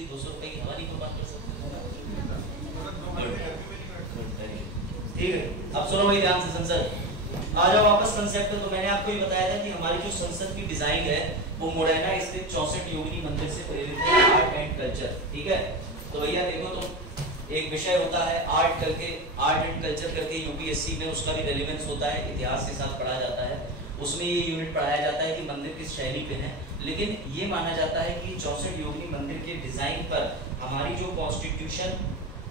इसलिए 200 रुपए की हवा नहीं कुर्बान कर सकते। ठीक है, अब सुनो भाई ध्यान से संसद। आ जाओ वापस कंसेप्ट पे। तो मैंने आपको ये बताया था कि हमारी जो संसद की डिजाइन है वो मुरैना स्थित 64 योगिनी मंदिर से प्रेरित है, आर्ट एंड कल्चर। ठीक है, तो भैया देखो तो एक विषय होता है आर्ट करके, आर्ट एंड कल्चर करके यूपीएससी में उसका भी रेलेवेंस होता है, इतिहास के साथ पढ़ा जाता है। उसमें ये यूनिट पढ़ाया जाता है कि मंदिर किस शैली पे है। लेकिन ये माना जाता है कि 64 योगिनी मंदिर के डिजाइन पर हमारी जो कॉन्स्टिट्यूशन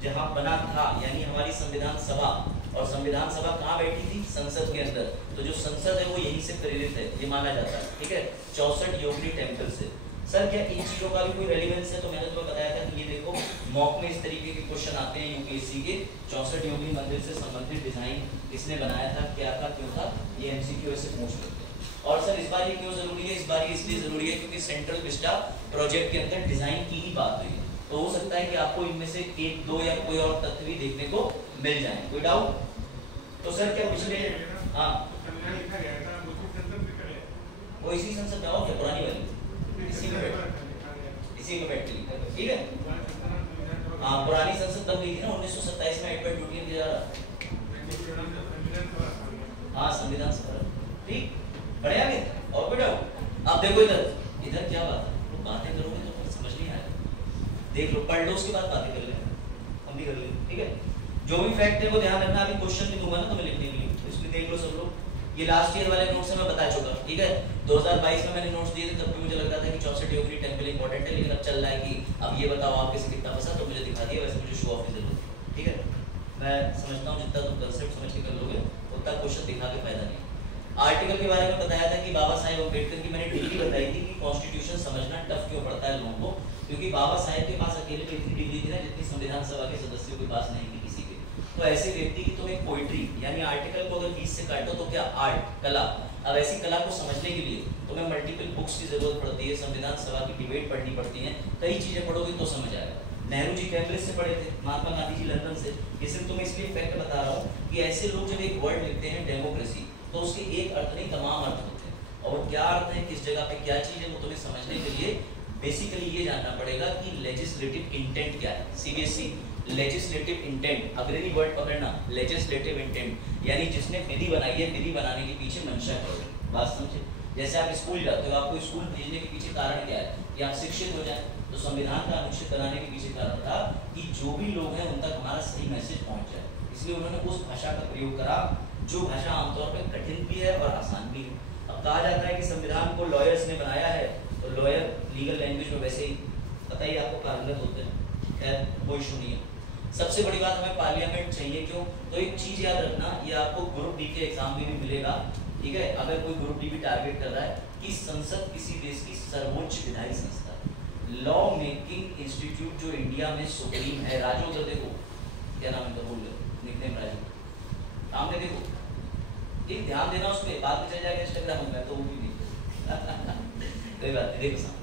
जहां बना था, यानी हमारी संविधान सभा, और संविधान सभा कहाँ बैठी थी? संसद के अंदर। तो जो संसद है वो यहीं से प्रेरित है, ये माना जाता है। ठीक है, 64 योगिनी टेम्पल से। सर क्या इन चीजों का भी कोई रेलिवेंस है? तो मैंने तुम्हें बताया था कि ये देखो मॉक में इस तरीके के क्वेश्चन आते हैं यूपीएससी के। 64 योगिनी मंदिर से संबंधित डिजाइन किसने बनाया था, क्या था, क्यों था, ये एमसीक्यू से पूछ लेते हैं। और सर इस बार ये क्यों जरूरी है? इस बार ये इसलिए जरूरी है क्योंकि सेंट्रल विस्टा प्रोजेक्ट के अंदर डिजाइन की ही बात हुई है। तो हो सकता है कि आपको इनमें से एक दो या कोई और तथ्य भी देखने को मिल जाए। कोई डाउट? तो सर क्या पिछले वो इसी संसद में क्या पुरानी वाली इसी में बैठ गई। ठीक है, हाँ पुरानी संसद बन गई थी ना 1927 में, एडवर्ड ड्यूटी दिया। हाँ संविधान सभा। ठीक, बढ़िया गए। और कोई डाउट? अब देखो इधर क्या बात है, तो बातें करोगे तो समझ नहीं आएगा। देख लो, पढ़ लो, उसके बाद बातें कर लेंगे, हम भी कर लेंगे। ठीक है, जो भी फैक्ट है वो ध्यान रखना। अभी क्वेश्चन भी दूंगा ना तुम्हें लिखने के लिए, तो इसमें देख लो सब लोग। ये लास्ट ईयर वाले नोट्स में बता चुका। ठीक है, 2022 में मैंने नोट्स दिए थे, तब भी मुझे लग रहा था कि 64 योगिनी टेम्पल इंपॉर्टेंट है, लेकिन अब चल रहा है कि अब ये बताओ आपके से कितना फंसा, तो मुझे दिखा दिया। वैसे मुझे शो ऑफ की जरूरत है। ठीक है, मैं समझता हूँ जितना तुम कंसेप्ट समझ के कर लोगे उतना क्वेश्चन दिखा के फायदा नहीं। आर्टिकल के बारे में बताया था कि बाबा साहेब अम्बेडकर की मैंने डिग्री बताई थी कि कॉन्स्टिट्यूशन समझना टफ क्यों पड़ता है लोगों को, क्योंकि बाबा साहेब के पास अकेले में इतनी डिग्री थी ना जितनी संविधान सभा के सदस्यों के पास नहीं थी किसी के। तो ऐसे व्यक्ति की तुम एक पोइट्री यानी आर्टिकल को अगर 20 से काटो तो क्या आर्ट, कला। अब ऐसी कला को समझने के लिए तुम्हें मल्टीपल बुक्स की जरूरत पड़ती है, संविधान सभा की डिबेट पढ़नी पड़ती है, कई चीजें पढ़ोगे तो समझ आएगा। नेहरू जी कैम्ब्रिज से पढ़े थे, महात्मा गांधी जी लंदन से। ये सिर्फ तुम्हें इसलिए फैक्ट बता रहा हूँ कि ऐसे लोग जब एक वर्ड लिखते हैं डेमोक्रेसी, तो उसके एक अर्थ नहीं तमाम अर्थ होते हैं, और क्या अर्थ है, किस जगह पे क्या चीज है, वो तुम्हें समझने के लिए बेसिकली ये जानना पड़ेगा कि लेजिस्लेटिव इंटेंट क्या है। सीबीएसई लेजिस्लेटिव इंटेंट, अग्रणी वर्ड पकड़ना, लेजिस्लेटिव इंटेंट यानी जिसने विधि बनाई है, विधि बनाने के पीछे मंशा है। बात समझे? जैसे आप स्कूल जाते हो, आपको स्कूल भेजने के पीछे कारण क्या है कि आप शिक्षित हो जाए। तो संविधान का अनुच्छेद बनाने के पीछे कारण था कि जो भी लोग हैं उन तक हमारा सही मैसेज पहुंच जाए, इसलिए उन्होंने उस भाषा का प्रयोग करा जो भाषा आमतौर पर कठिन भी है और आसान भी है। अब कहा जाता है कि संविधान को लॉयर्स ने बनाया है, तो लॉयर लीगल लैंग्वेज में वैसे ही पता ही आपको पारंगत होते हैं। खैर कोई इशू नहीं है। सबसे बड़ी बात हमें पार्लियामेंट चाहिए क्यों? तो एक चीज याद रखना, ये आपको ग्रुप डी के एग्जाम में भी मिलेगा। ठीक है, अगर कोई ग्रुप डी भी टारगेट कर रहा है कि संसद किसी देश की सर्वोच्च विधायी संस्था, लॉ मेकिंग इंस्टीट्यूट जो इंडिया में सुप्रीम है। राजू उधर देखो, क्या नाम है, बोल लो निकनेम राजू, सामने देखो, एक ध्यान देना उस पर, बाद में चल जाएगा इंस्टाग्राम में, तो वो भी नहीं कोई बात नहीं। देखो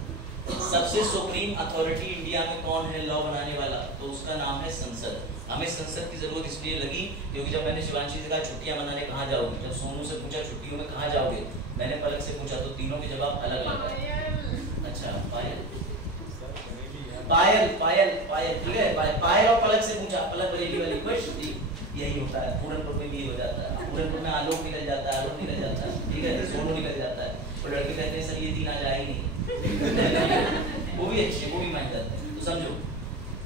सबसे सुप्रीम अथॉरिटी इंडिया में कौन है लॉ बनाने वाला? तो उसका नाम है संसद। हमें संसद की जरूरत इसलिए लगी क्योंकि जब मैंने शिवांशी से कहा छुट्टियां मनाने कहाँ जाओगे, जब सोनू से पूछा छुट्टियों में कहाँ जाओगे, मैंने पलक से पूछा, तो तीनों के जवाब अलग अलग है। अच्छा पायल पायल पायल पायल, ठीक है, पायल और पलक से पूछा, पलक बरेली वाली क्वेश्चन यही होता है। पूरनपुर में भी हो जाता है, पूरनपुर में आलोक निकल जाता है, आलोक निकल जाता है, ठीक है, सोनू निकल जाता है, तो लड़के कहते हैं सर ये तीन आ जाए ही नहीं वो भी अच्छे, वो भी मान जाते हैं। तो समझो,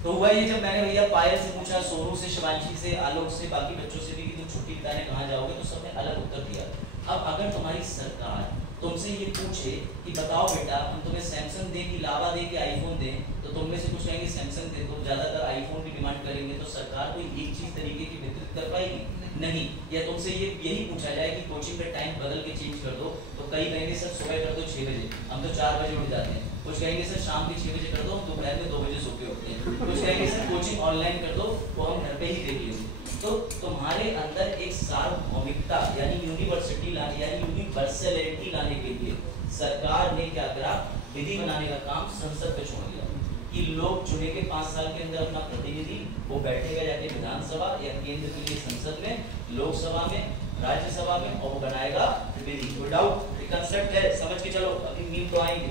तो हुआ ये, जब मैंने भैया पायल से पूछा, सोनू से, शिवांशी से, आलोक से, बाकी बच्चों से भी कि तुम छुट्टी बिताने कहाँ जाओगे, तो सबने अलग उत्तर दिया। अब अगर तुम्हारी सरकार तुमसे ये पूछे कि बताओ बेटा हम तुम्हें सैमसंग दें कि लावा दें कि आईफोन दें, तो तुम में से कुछ कहेंगे सैमसंग दे दो, ज्यादातर आईफोन की डिमांड करेंगे, तो सरकार कोई एक चीज तरीके की वितरित कर पाएगी नहीं। या तुमसे ये यही पूछा जाए कि कोचिंग का टाइम बदल के चेंज कर दो, तो कई कहेंगे सर सुबह कर दो 6 बजे, हम तो 4 बजे उठ जाते हैं। कुछ कहेंगे सर शाम के 6 बजे कर दो, हम दोपहर में 2 बजे सो के उठते हैं। कुछ कहेंगे सर कोचिंग ऑनलाइन कर दो, वो हम घर पे ही देख लेंगे। तो तुम्हारे अंदर एक सार्वभौमिकता यानी यूनिवर्सिटी लाने यानी यूनिवर्सलिटी लाने के लिए सरकार ने क्या करा, विधि बनाने का काम संसद पे छोड़ दिया कि लोग चुनेंगे 5 साल के अंदर अपना प्रतिनिधि, वो बैठेगा जाके विधानसभा या केंद्र के लिए संसद में, लोकसभा में, राज्यसभा में, और वो बनाएगा विधि। कोई डाउट? कंसेप्ट है, समझ के चलो। अभी मीम तो आएंगे।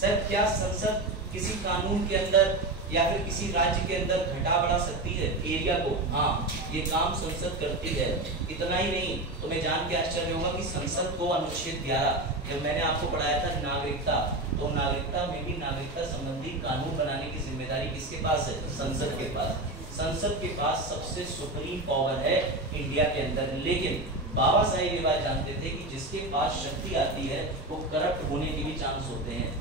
सर क्या संसद किसी कानून के अंदर या फिर किसी राज्य के अंदर घटा बढ़ा सकती है एरिया को? हाँ, ये काम संसद करती है। इतना ही नहीं, तुम्हें जान के आश्चर्य होगा कि संसद को अनुच्छेद 11, जब मैंने आपको पढ़ाया था नागरिकता, तो नागरिकता में भी नागरिकता संबंधी कानून बनाने की जिम्मेदारी किसके पास है? संसद के पास। संसद के पास सबसे सुप्रीम पावर है इंडिया के अंदर। लेकिन बाबा साहेब ये बात जानते थे कि जिसके पास शक्ति आती है वो करप्ट होने के भी चांस होते हैं।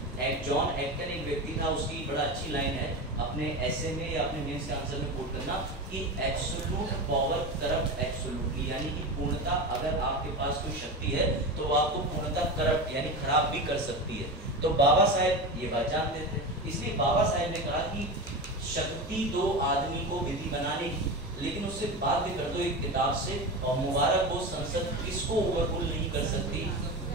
जॉन एटन एक व्यक्ति था, उसकी बड़ा अच्छी लाइन है अपने ऐसे में या अपने मेंस के आंसर में कोट करना कि एब्सोल्यूट पावर करप्ट एब्सोल्यूटली, यानी कि पूर्णता अगर आपके पास कोई शक्ति है तो वो आपको पूर्णता करप्ट यानी खराब भी कर सकती है। तो बाबा साहेब ये बात जानते थे, इसलिए बाबा साहेब ने कहा कि शक्ति दो आदमी को विधि बनाने की, लेकिन उससे बाध्य कर दो एक किताब से। और मुबारक हो, संसद किसको ओवररूल नहीं कर सकती,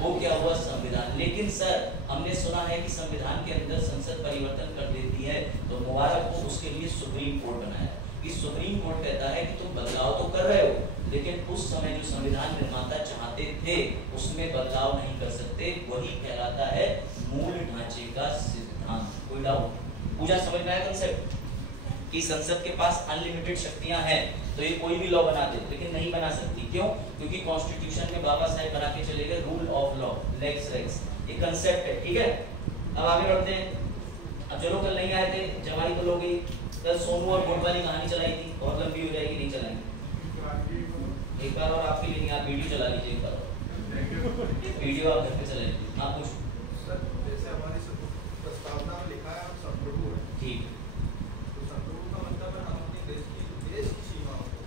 वो क्या हुआ? संविधान। लेकिन सर हमने सुना है कि संविधान के अंदर संसद परिवर्तन कर देती है, तो मुबारक हो, उसके लिए सुप्रीम कोर्ट बनाया। इस सुप्रीम कोर्ट कहता है कि तुम बदलाव तो कर रहे हो, लेकिन उस समय जो संविधान निर्माता चाहते थे उसमें बदलाव नहीं कर सकते। वही कहलाता है मूल ढांचे का सिद्धांत। कोई डाउट? पूजा समझ में आया कंसेप्ट कि संसद के पास अनलिमिटेड शक्तियां हैं, तो ये कोई भी लॉ बना दे, लेकिन नहीं बना सकती। क्यों? क्योंकि कॉन्स्टिट्यूशन में बाबा साहेब बना के चले गए rule of law, lex rex, ये कंसेप्ट है। ठीक है, अब आगे बढ़ते हैं। अब चलो, कल नहीं आए थे, जवानी तो लोग कल सोनू और गुड़ वाली कहानी चलाई थी, बहुत लंबी हो जाएगी, नहीं चलाएंगे। एक बार और आपके लिए नहीं, आप वीडियो चला लीजिए एक बार, वीडियो आप घर पे चला लीजिए। हाँ पूछ। जैसे हमारी प्रस्तावना में लिखा है हम संप्रभु हैं, ठीक, तो संप्रभु का मतलब है हम अपने देश की सीमाओं को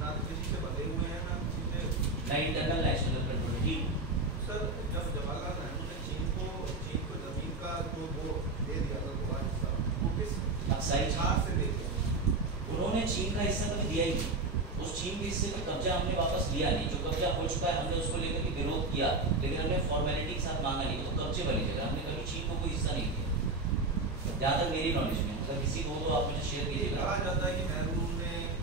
ना किसी से बंधे हुए हैं ना किसी से, ना इंटरनल नेशनल कंट्रोल। ठीक सर, जब जवाहरलाल नेहरू ने चीन को जमीन का जो वो दे दिया था थोड़ा हिस्सा, वो किस अक्साई छाप से दे दिया? उन्होंने चीन का हिस्सा कभी दिया ही नहीं। उस चीन के हिस्से में कब्जा हमने वापस लिया नहीं। जो कब्जा हो चुका है हमने उसको लेकर के विरोध किया, लेकिन हमने फॉर्मेलिटी के साथ मांगा नहीं। तो कब्जे वाली जगह हमने कभी चीन को कोई हिस्सा नहीं दिया, जहाँ तक मेरी नॉलेज में। अगर किसी को तो आप मुझे शेयर कीजिएगा। कहा जाता है कि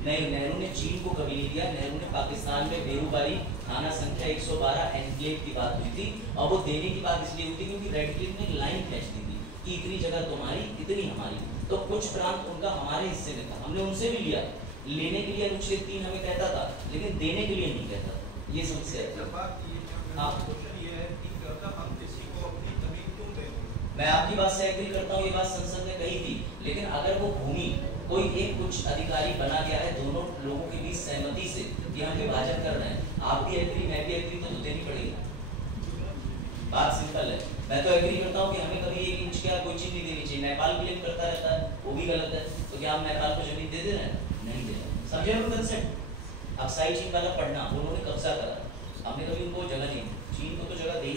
नेहरू ने चीन को कभी नहीं दिया। नेहरू ने पाकिस्तान में बेरूबारी थाना संख्या 112 एनक्लेव की बात हुई थी, और वो देने की बात इसलिए हुई थी क्योंकि रेडक्लिफ ने लाइन खींच दी थी कि इतनी जगह तुम्हारी, इतनी हमारी। तो कुछ प्रांत उनका हमारे हिस्से में था, हमने उनसे भी लिया। लेने के लिए अनुच्छेद 3 हमें कहता था, लेकिन देने के लिए नहीं कहता था। ये समस्या है। हाँ, ये है कि हम किसी को अपनी जमीन क्यों दें? मैं आपकी बात से एग्री करता हूँ, ये बात संसद ने कही थी। लेकिन अगर वो भूमि कोई एक उच्च अधिकारी बना गया है दोनों लोगों के बीच सहमति से कि हम विभाजन कर रहे हैं, आप भी एग्री मैं भी एग्री, तो देनी पड़ेगी। बात सिंपल है। मैं तो एग्री करता हूँ कि हमें कभी 1 इंच का कोई चीज नहीं देनी चाहिए। नेपाल क्लेम करता रहता है, वो भी गलत है। तो क्या हम नेपाल को जमीन दे रहे हैं? नहीं दे रहे। समझे ना कंसेप्ट? अब साई चीन वाला पढ़ना, उन्होंने कब्जा करा, हमने कभी उनको जगह नहीं दी। चीन को तो जगह दे ही,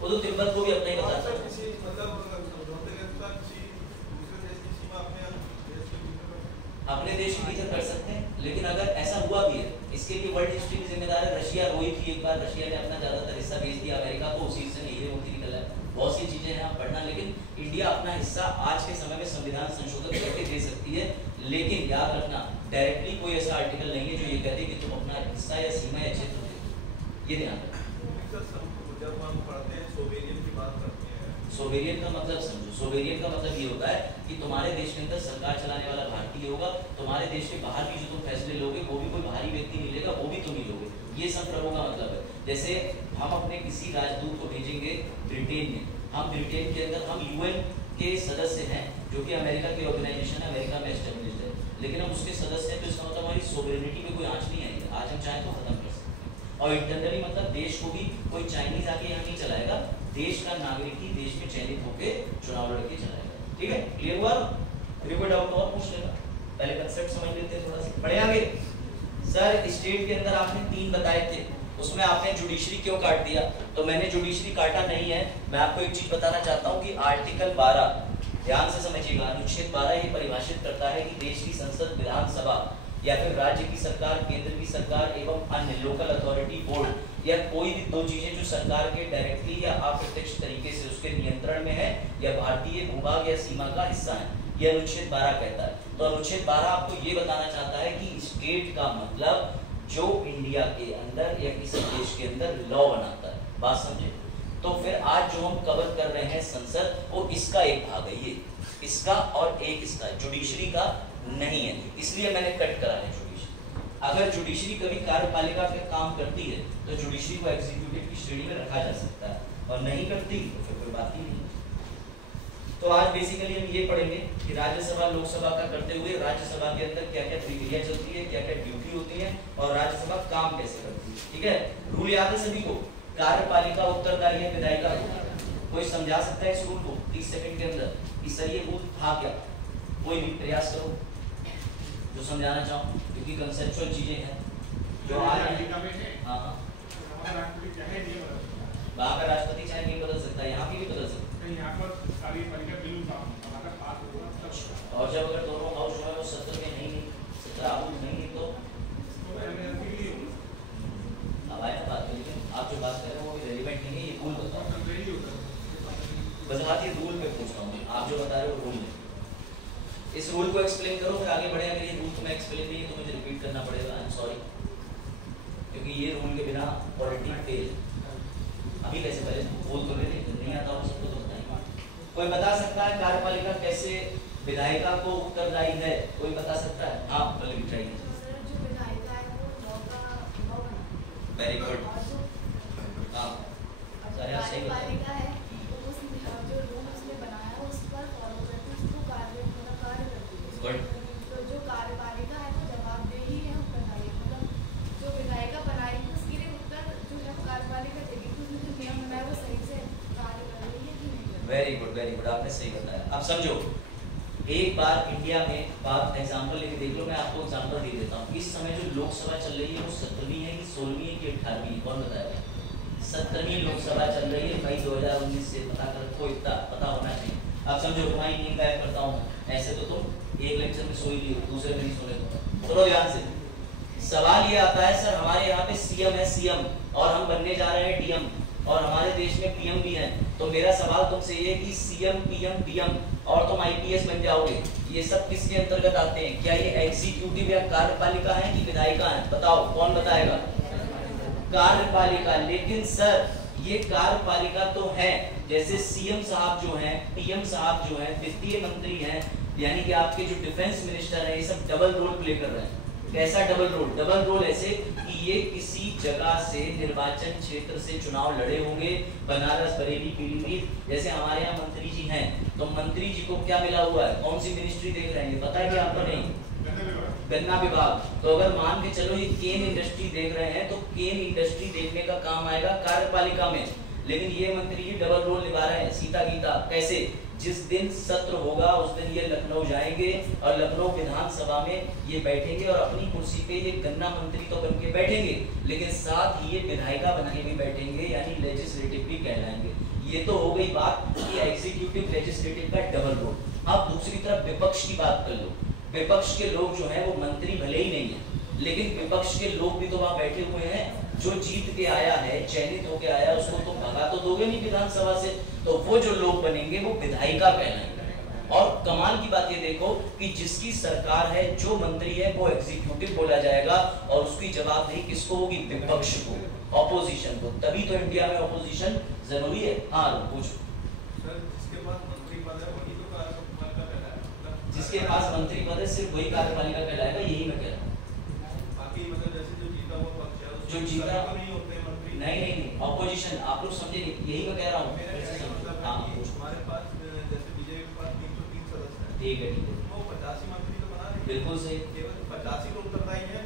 वो तो तिब्बत को भी अपना ही बताता है। अपने देश के भीतर कर सकते हैं, लेकिन अगर ऐसा हुआ भी है, इसके लिए वर्ल्ड हिस्ट्री की जिम्मेदार है। रशिया रोई थी एक बार, रशिया ने अपना ज्यादातर हिस्सा बेच दिया अमेरिका को, उसी से नीचे मुक्ति निकला है। बहुत सी चीजें हैं पढ़ना, लेकिन इंडिया अपना हिस्सा आज के समय में संविधान संशोधन करके दे सकती है। लेकिन याद रखना, डायरेक्टली कोई ऐसा आर्टिकल नहीं है जो ये कहते कि तुम अपना हिस्सा या सीमा या क्षेत्र दे। ये ध्यान रखना। जब हम पढ़ते हैं सोवेरियन की बात करते हैं, सोवेरियन का मतलब समझो। सोवेरियन का मतलब ये होता है कि तुम्हारे देश के अंदर सरकार चलाने वाला भारतीय होगा, तुम्हारे देश के बाहर भी जो तुम फैसले लोगे वो भी कोई बाहरी व्यक्ति नहीं लेगा, वो भी तुम ही लोगे। ये संप्रभु का मतलब है। जैसे हम अपने किसी राजदूत को भेजेंगे ब्रिटेन में, हम ब्रिटेन के अंदर हम यूएन के सदस्य हैं, जो कि अमेरिका की ऑर्गेनाइजेशन है, अमेरिका में एस्टेब्लिश्ड है, लेकिन हम उसके सदस्य हैं, तो इसका मतलब हमारी सोवरेनिटी में कोई आंच नहीं आएगी। आज हम चाहें तो खत्म कर सकते हैं। और इंटरनली मतलब देश को भी कोई चाइनीज आके यहाँ नहीं चलाएगा, देश का नागरिक ही देश में चयनित होकर चुनाव लड़के चलाएगा। ठीक है, क्लियर हुआ? फिर कोई डाउट और पूछ लेना, पहले कंसेप्ट समझ लेते हैं थोड़ा सा। बढ़े आगे। सर स्टेट के अंदर आपने 3 बताए थे, उसमें आपने जुडिशरी क्यों काट दिया? तो मैंने जुडिशरी काटा नहीं है। मैं आपको एक चीज बताना चाहता हूँ कि आर्टिकल 12, ध्यान से समझिएगा, अनुच्छेद 12 ये परिभाषित करता है कि देश की संसद, विधानसभा या फिर राज्य की सरकार, केंद्र की सरकार एवं अन्य लोकल अथॉरिटी बोर्ड या कोई भी 2 चीजें जो सरकार के डायरेक्टली या अप्रत्यक्ष तरीके से उसके नियंत्रण में है या भारतीय भूभाग या सीमा का हिस्सा है, यह अनुच्छेद 12 कहता है। तो अनुच्छेद 12 आपको ये बताना चाहता है कि स्टेट का मतलब जो इंडिया के अंदर या किसी देश के अंदर लॉ बनाता है। बात समझे? तो फिर आज जो हम कवर कर रहे हैं संसद, वो इसका एक भाग है, ये इसका और एक इसका, जुडिशरी का नहीं है, इसलिए मैंने कट करा है जुडिशरी। अगर जुडिशरी कभी कार्यपालिका पे काम करती है तो जुडिशरी को एग्जीक्यूटिव की श्रेणी में रखा जा सकता है, और नहीं करती तो फिर कोई बात ही नहीं। तो आज बेसिकली हम ये पढ़ेंगे कि राज्यसभा लोकसभा का करते हुए राज्यसभा के अंदर क्या क्या प्रक्रिया चलती है, क्या क्या ड्यूटी होती है, और राज्यसभा काम कैसे करती है। ठीक है, रूल याद है सभी को? कार्यपालिका उत्तरदायी है विधायिका को। कोई समझा सकता है इस रूल को 30 सेकंड के अंदर कि सर ये रूल था क्या? कोई भी प्रयास करो जो समझाना चाहो, क्योंकि कंसेप्चुअल चीजें हैं जो आज हाँ हाँ वहाँ का राष्ट्रपति चाहे नहीं बदल सकता, यहाँ भी बदल सकता। और जब अगर दोनों हाउस जो है वो 70 में नहीं 17 आबूद नहीं तो अब आए ना बात, लेकिन आप जो बात कर रहे हो वो रेलिवेंट नहीं है। ये रूल बताओ, बस बात ये रूल पे पूछ रहा हूँ, आप जो बता रहे हो रूल में, इस रूल को एक्सप्लेन करो फिर आगे बढ़े। अगर ये रूल तुम्हें एक्सप्लेन नहीं है तो मुझे रिपीट करना पड़ेगा, आई एम सॉरी, क्योंकि ये रूल के बिना पॉलिटिक्स फेल। अभी कैसे पहले बोल तो नहीं आता हो सबको तो बताइए। कोई बता सकता है कार्यपालिका कैसे विधायिका को उत्तरदायी है? कोई बता सकता है? हाँ पहले भी ट्राई कीजिए। जो विधायिका है वो लॉ का वेरी गुड। हाँ सारे आप सही बताइए। है वो उस जो रूल उसने बनाया है उस पर फॉलो करके उसको कार्य करती है। गुड। तो जो कार्यपालिका है वो जवाबदेही है उत्तरदायी, मतलब जो विधायिका बनाएगी उसके लिए उत्तर जो है कार्यपालिका देगी, तो जो नियम बनाया वो सही से कार्य कर रही है कि नहीं। वेरी गुड वेरी गुड, आपने सही बताया। अब समझो, एक बार इंडिया में बात एग्जांपल लेके देख लो, मैं आपको एग्जांपल दे देता हूँ। इस समय जो लोकसभा चल रही है वो 17वीं है कि 16वीं है कि 18वीं? कौन बताएगा? 17वीं लोकसभा चल रही है भाई, 2019 से पता कर रखो, इतना पता होना चाहिए। अब समझो तुम्हारी नींद गायब करता हूँ, ऐसे तो तुम एक लेक्चर में सो ही लिए, दूसरे में नहीं सोने दो। सुनो ध्यान से, सवाल ये आता है सर हमारे यहाँ पे सीएम है सीएम और हम बनने जा रहे हैं डीएम, और हमारे देश में पीएम भी है, तो मेरा सवाल तुमसे ये कि सीएम पीएम डीएम और तुम आईपीएस बन जाओगे, ये सब किसके अंतर्गत आते हैं? क्या ये एग्जीक्यूटिव या कार्यपालिका है कि विधायिका है? बताओ, कौन बताएगा? कार्यपालिका। लेकिन सर ये कार्यपालिका तो है, जैसे सीएम साहब जो हैं, पीएम साहब जो हैं, वित्तीय मंत्री हैं, यानी कि आपके जो डिफेंस मिनिस्टर हैं, ये सब डबल रोल प्ले कर रहे हैं। कैसा डबल रोल? डबल रोल ऐसे कि ये किसी जगह से निर्वाचन क्षेत्र से चुनाव लड़े होंगे, बनारस बरेली पीलीभीत, जैसे हमारे यहाँ मंत्री जी हैं, तो मंत्री जी को क्या मिला हुआ है? कौन सी मिनिस्ट्री देख रहे हैं? ये पता है कि आपको नहीं? गन्ना विभाग। तो अगर मान के चलो ये केन इंडस्ट्री देख रहे हैं, तो केन इंडस्ट्री देखने का काम आएगा कार्यपालिका में, लेकिन ये मंत्री जी डबल रोल निभा रहे हैं, सीता गीता। कैसे? जिस दिन सत्र होगा उस दिन ये लखनऊ जाएंगे और लखनऊ विधानसभा में ये बैठेंगे और अपनी कुर्सी पे ये गन्ना मंत्री तो बनके बैठेंगे, लेकिन साथ ही ये विधायिका बनके भी बैठेंगे, यानी लेजिस्लेटिव भी कहलाएंगे। ये तो हो गई बात कि एग्जीक्यूटिव लेजिस्लेटिव का डबल रोल। अब दूसरी तरफ विपक्ष की बात कर लो। विपक्ष के लोग जो है वो मंत्री भले ही नहीं है, लेकिन विपक्ष के लोग भी तो वहां बैठे हुए हैं। जो जीत के आया है, चयनित होके आया, उसको तो भगा तो दोगे नहीं विधानसभा से, तो वो जो लोग बनेंगे वो विधायिका कहलाएंगे। और कमाल की बात ये देखो कि जिसकी सरकार है, जो मंत्री है, वो एग्जीक्यूटिव बोला जाएगा, और उसकी जवाबदेही किसको होगी? विपक्ष को, ऑपोजिशन को। तभी तो इंडिया में ऑपोजिशन जरूरी है। हाँ पूछो। जिसके पास मंत्री पद है वही तो कार्यपालिका कहलाएगा। जिसके पास मंत्री पद है सिर्फ वही कार्यपालिका कहलाएगा, यही मैं कह रहा हूँ। बाकी मतलब जैसे जो जीता हुआ पक्ष है, जो जीता नहीं होते मंत्री। नहीं ऑपोजिशन, आप लोग समझे, यही मैं कह रहा हूँ। हमारे पास जैसे बीजेपी के पास 303 सदस्य हैं। ठीक है वो 85 मंत्री तो बना रहे। बिल्कुल सही। केवल 85 लोग उत्तरदायी हैं,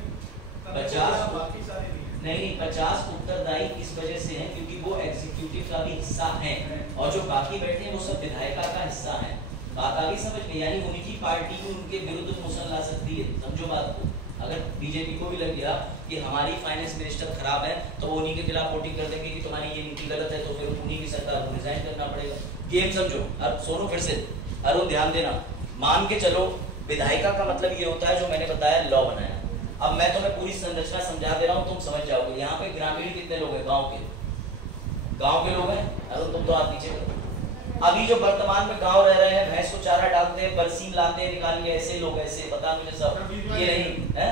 50 बाकी सारे नहीं 50 उत्तरदायी इस वजह से हैं क्योंकि वो एग्जीक्यूटिव का भी हिस्सा हैं, और जो बाकी बैठे हैं वो सब विधायिका का हिस्सा हैं। बात आगे समझ में? यानी उनकी पार्टी भी उनके विरुद्ध मोशन ला सकती है। समझो बात को। अगर बीजेपी को भी लग गया कि हमारी फाइनेंस मिनिस्टर खराब है, तो वो उन्हीं के खिलाफ वोटिंग कर देंगे कि तुम्हारी ये नीति गलत है, तो फिर उन्हीं की सरकार को रिजाइन करना पड़ेगा। गेम समझो। अब सोनो फिर से, अरुण ध्यान देना। मान के चलो विधायिका का मतलब ये होता है जो मैंने बताया, लॉ बनाया। अब मैं तुम्हें पूरी संरचना समझा दे रहा हूँ, तुम समझ जाओगे। यहाँ पे ग्रामीण कितने लोग हैं? गाँव के लोग हैं। अरुण तुम तो आप नीचे करो। अभी जो वर्तमान में गांव रह रहे हैं, भैंस को चारा डालते हैं, बरसीन लाते हैं, निकालिए, ऐसे लोग ऐसे बता मुझे सब ये नहीं है।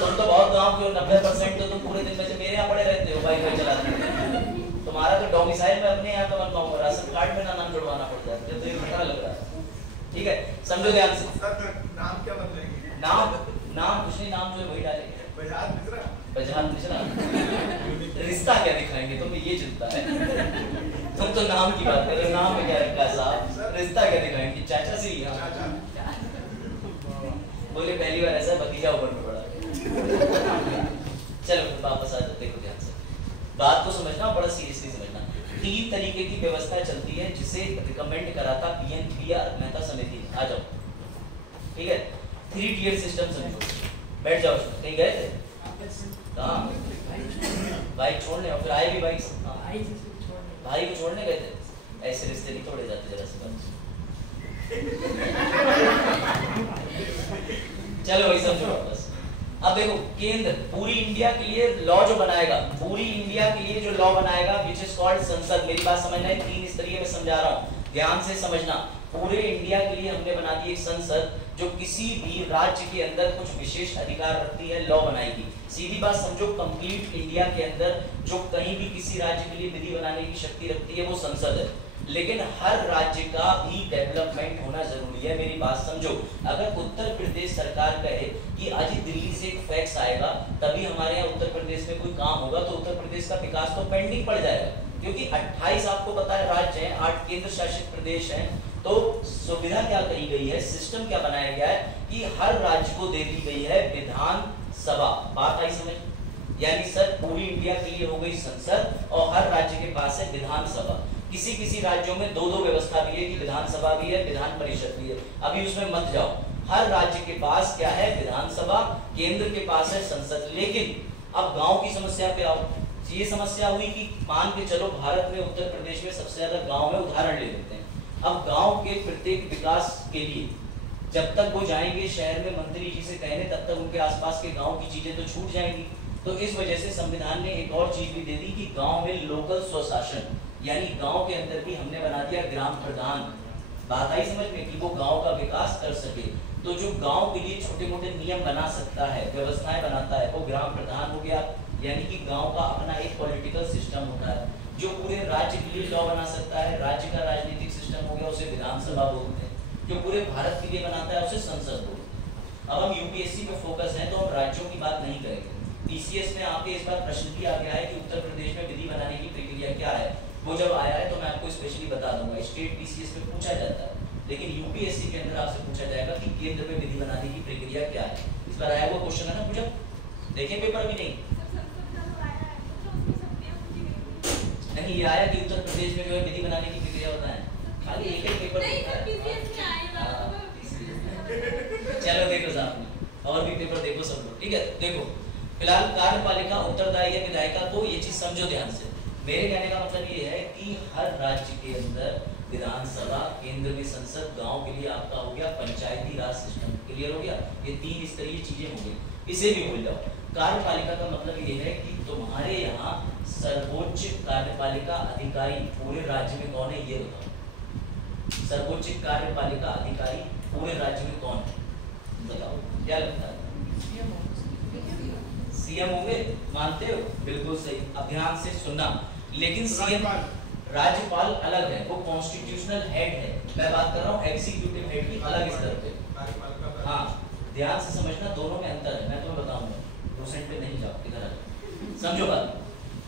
तुम तो बहुत गांव के हो, 90% तो तुम पूरे दिन में मेरे यहाँ पड़े रहते हो, बाइक में चलाते हो। तुम्हारा तो डोमिसाइल में अपने यहाँ का बनवाऊंगा, राशन कार्ड में ना नाम जुड़वाना पड़ता है, जब तो ये घंटा लग रहा है। ठीक है, समझो ध्यान से। नाम क्या बदलेंगे? नाम कुछ नहीं, नाम जो है वही डालेंगे। बजाज मिश्रा। बजाज मिश्रा। रिश्ता क्या दिखाएंगे, तुम्हें ये चिंता है? तुम तो नाम की बात कर रहे हो, नाम में क्या रखा है साहब? रिश्ता क्या दिखाएंगे? चाचा से ही बोले पहली बार ऐसा भतीजा ऊपर में पड़ा। चलो वापस आ जाते हैं, ध्यान से बात को समझना, बड़ा सीरियसली समझना। 3 तरीके की व्यवस्था चलती है जिसे रिकमेंड करा था पीएन मेहता समिति। आ जाओ, ठीक है। 3 टियर सिस्टम समझो, बैठ जाओ। कहीं गए थे? कहाँ? बाइक छोड़ने, और फिर आए भी बाइक से। भाई को छोड़ने गए थे? ऐसे रिश्ते नहीं तोड़े जाते जरा से। चलो वही समझो वापस। अब देखो, केंद्र पूरी इंडिया के लिए लॉ जो बनाएगा, पूरी इंडिया के लिए जो लॉ बनाएगा विच इज कॉल्ड संसद। मेरी बात समझना है, 3 स्तरीय में समझा रहा हूँ, ध्यान से समझना। पूरे इंडिया के लिए हमने बना दी एक संसद जो किसी भी राज्य के अंदर कुछ विशेष अधिकार रखती है, लॉ बनाएगी। सीधी बात समझो, कंप्लीट इंडिया के अंदर जो कहीं भी किसी राज्य के लिए विधि बनाने की शक्ति रखती है वो संसद है। लेकिन हर राज्य का भी डेवलपमेंट होना जरूरी है। मेरी बात समझो, अगर उत्तर प्रदेश सरकार कहे कि आज दिल्ली से एक फैक्स आएगा तभी हमारे यहाँ उत्तर प्रदेश में कोई काम होगा, तो उत्तर प्रदेश का विकास तो पेंडिंग पड़ जाएगा, क्योंकि 28 आपको पता है राज्य हैं, 8 केंद्र शासित प्रदेश हैं। तो सुविधा क्या करी गई है, सिस्टम क्या बनाया गया है कि हर राज्य को दे दी गई है विधानसभा। बात आई समझ? यानी सर पूरी इंडिया के लिए हो गई संसद और हर राज्य के पास है विधानसभा। किसी किसी राज्यों में 2-2 व्यवस्था भी है कि विधानसभा भी है, विधान परिषद भी है। अभी उसमें मत जाओ, हर राज्य के पास क्या है? विधानसभा, केंद्र के पास है संसद। लेकिन अब गांव की समस्या पे आओ। ये समस्या हुई कि मान के चलो भारत में उत्तर प्रदेश में सबसे ज्यादा गांव में, उदाहरण ले लेते हैं। अब गांव के प्रत्येक विकास के लिए जब तक वो जाएंगे शहर में मंत्री जी से कहने, तब तक उनके आसपास के गांव की चीजें तो छूट जाएंगी। तो इस वजह से संविधान ने एक और चीज भी दे दी कि गांव में लोकल स्वशासन, यानी गांव के अंदर भी हमने बना दिया ग्राम प्रधान। बात आई समझ में कि वो गांव का विकास कर सके। तो जो गांव के लिए छोटे मोटे नियम बना सकता है, व्यवस्थाएं बनाता है, वो ग्राम प्रधान हो गया। यानी कि गांव का अपना एक पॉलिटिकल सिस्टम होता है। जो पूरे राज्य के लिए लॉ बना सकता है, राज्य का राजनीतिक सिस्टम हो गया, उसे विधानसभा बोलते हैं। जो पूरे भारत के लिए बनाता है उसे संसद बोलते हैं। अब हम यूपीएससी पे फोकस है तो हम राज्यों की बात नहीं करेंगे। पीसीएस में आपके इस बार प्रश्न भी आ गया है कि उत्तर प्रदेश में विधि बनाने की प्रक्रिया क्या है। वो जब आया है तो मैं आपको स्पेशली बता दूंगा। स्टेट पीसीएस में पूछा जाता है, लेकिन यूपीएससी के अंदर आपसे पूछा जाएगा कि केंद्र में विधि बनाने की प्रक्रिया क्या है। इस बार आया हुआ क्वेश्चन है ना, पूछा देखें पेपर भी नहीं ये आया कि उत्तर प्रदेश में जो है विधि बनाने की प्रक्रिया होता है। खाली एक पेपर चलो देखो साहब, और भी पेपर देखो सब लोग, ठीक है। देखो फिलहाल कार्यपालिका, उत्तरदायी है विधायिका, तो ये चीज समझो ध्यान से। मेरे कहने का मतलब ये है कि हर राज्य के अंदर विधानसभा, केंद्र में संसद, गांव के लिए आपका हो गया पंचायती राज सिस्टम। क्लियर हो गया? ये 3 स्तरीय चीजें हो गई, इसे भी भूल जाओ। कार्यपालिका का मतलब ये है कि तुम्हारे यहाँ सर्वोच्च कार्यपालिका अधिकारी पूरे राज्य में कौन है, ये बताओ। सर्वोच्च कार्यपालिका अधिकारी पूरे राज्य में कौन है, बताओ क्या लगता है? सीएम होंगे, मानते हो? बिल्कुल सही। अब ध्यान से सुनना, लेकिन सीएम राज्यपाल अलग है, वो कॉन्स्टिट्यूशनल हेड है। मैं बात कर रहा हूँ एग्जीक्यूटिव हेड की अलग स्तर पे। हाँ ध्यान से समझना, दोनों में अंतर है, मैं तुम्हें बताऊंगा। दूसरे पे नहीं जाओ, इधर आ जाओ, समझो बात।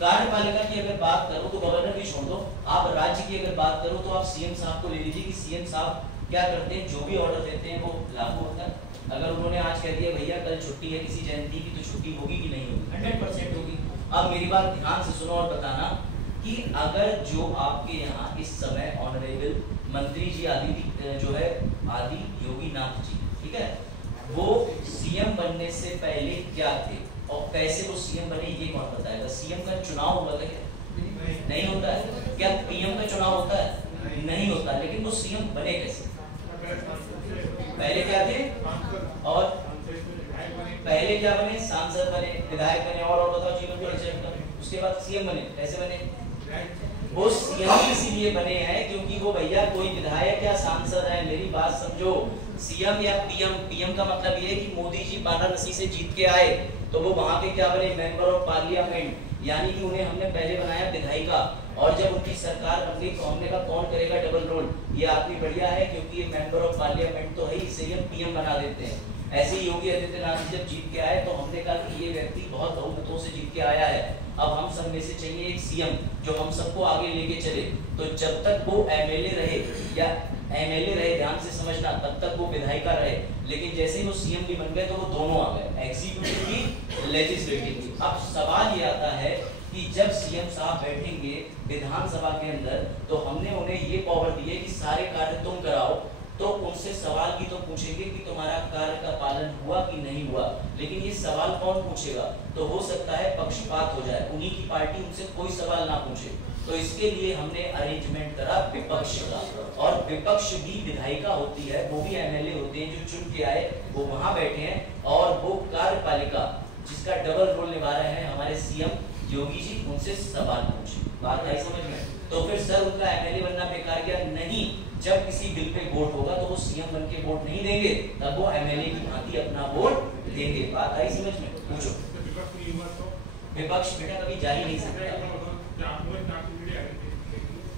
कार्यपालिका की अगर बात करो तो गवर्नर भी छोड़ दो, आप राज्य की अगर बात करो तो आप सीएम साहब को ले लीजिए कि सीएम साहब क्या करते हैं, जो भी ऑर्डर देते हैं वो लागू होता है। अगर उन्होंने आज कह दिया भैया कल छुट्टी है किसी जयंती की, तो छुट्टी होगी कि नहीं होगी? 100% होगी। अब मेरी बात ध्यान से सुनो और बताना कि अगर जो आपके यहाँ इस समय ऑनरेबल मंत्री जी आदि जो है आदि योगी नाथ जी, ठीक है, वो सीएम बनने से पहले क्या थे और कैसे वो सीएम बने, ये कौन बताएगा? सीएम का चुनाव होगा क्या? नहीं होता है। क्या पीएम का चुनाव होता है? नहीं होता। लेकिन वो सीएम बने कैसे? पहले क्या थे और पहले क्या बने? सांसद बने, विधायक बने, और बताओ जीवन परिचय। उसके बाद सीएम बने, कैसे बने? वो सीएम इसीलिए बने हैं क्योंकि वो भैया कोई विधायक या सांसद है। मेरी बात समझो, सीएम या पीएम, पीएम का मतलब ये है कि मोदी जी वाराणसी से जीत के आए तो वो वहां पे क्या बने? मेंबर ऑफ पार्लियामेंट, यानी कि उन्हें हमने पहले बनाया विधायिका। और जब उनकी सरकार बन गई तो हमने कहा कौन करेगा डबल रोल, ये आदमी बढ़िया है क्योंकि ये मेंबर ऑफ पार्लियामेंट तो है, इसे हम पीएम बना देते हैं। ऐसे ही योगी आदित्यनाथ जब जीत के आए तो हमने कहा कि ये व्यक्ति बहुत बहुमतों से जीत के आया है, अब हम सब में से चाहिए एक सीएम जो हम सबको आगे लेके चले। तो जब तक वो एमएलए रहे या एमएलए रहे, ध्यान से समझना, तब तक वो विधायिका रहे, लेकिन जैसे ही वो सीएम भी बन गए तो वो दोनों आ गए, एग्जीक्यूटिव की लेजिस्लेटिव की। अब सवाल ये आता है कि जब सीएम साहब बैठेंगे विधानसभा के अंदर तो हमने उन्हें ये पावर दी है कि सारे कार्य तुम कराओ, तो उनसे सवाल भी तो पूछेंगे कि तुम्हारा कार्य का पालन हुआ कि नहीं हुआ, लेकिन ये सवाल कौन पूछेगा? तो हो सकता है पक्षपात हो जाए, उन्हीं की पार्टी उनसे कोई सवाल ना पूछे। तो इसके लिए हमने अरेंजमेंट करा विपक्ष का, और विपक्ष भी विधायिका होती है, वो भी एमएलए होते हैं जो चुन के आए, वो वहां बैठे हैं, और वो कार्यपालिका जिसका डबल रोल निभा रहे हैं हमारे सीएम योगी जी, उनसे सवाल पूछे। बात आई समझ में? तो फिर सर उनका एमएलए बनना बेकार गया? नहीं, जब किसी बिल पे वोट होगा तो वो सीएम बन के वोट नहीं देंगे, तब वो एमएलए की भांति अपना वोट देंगे। बात आई समझ में? पूछो। विपक्ष बेटा कभी जा ही नहीं सकता,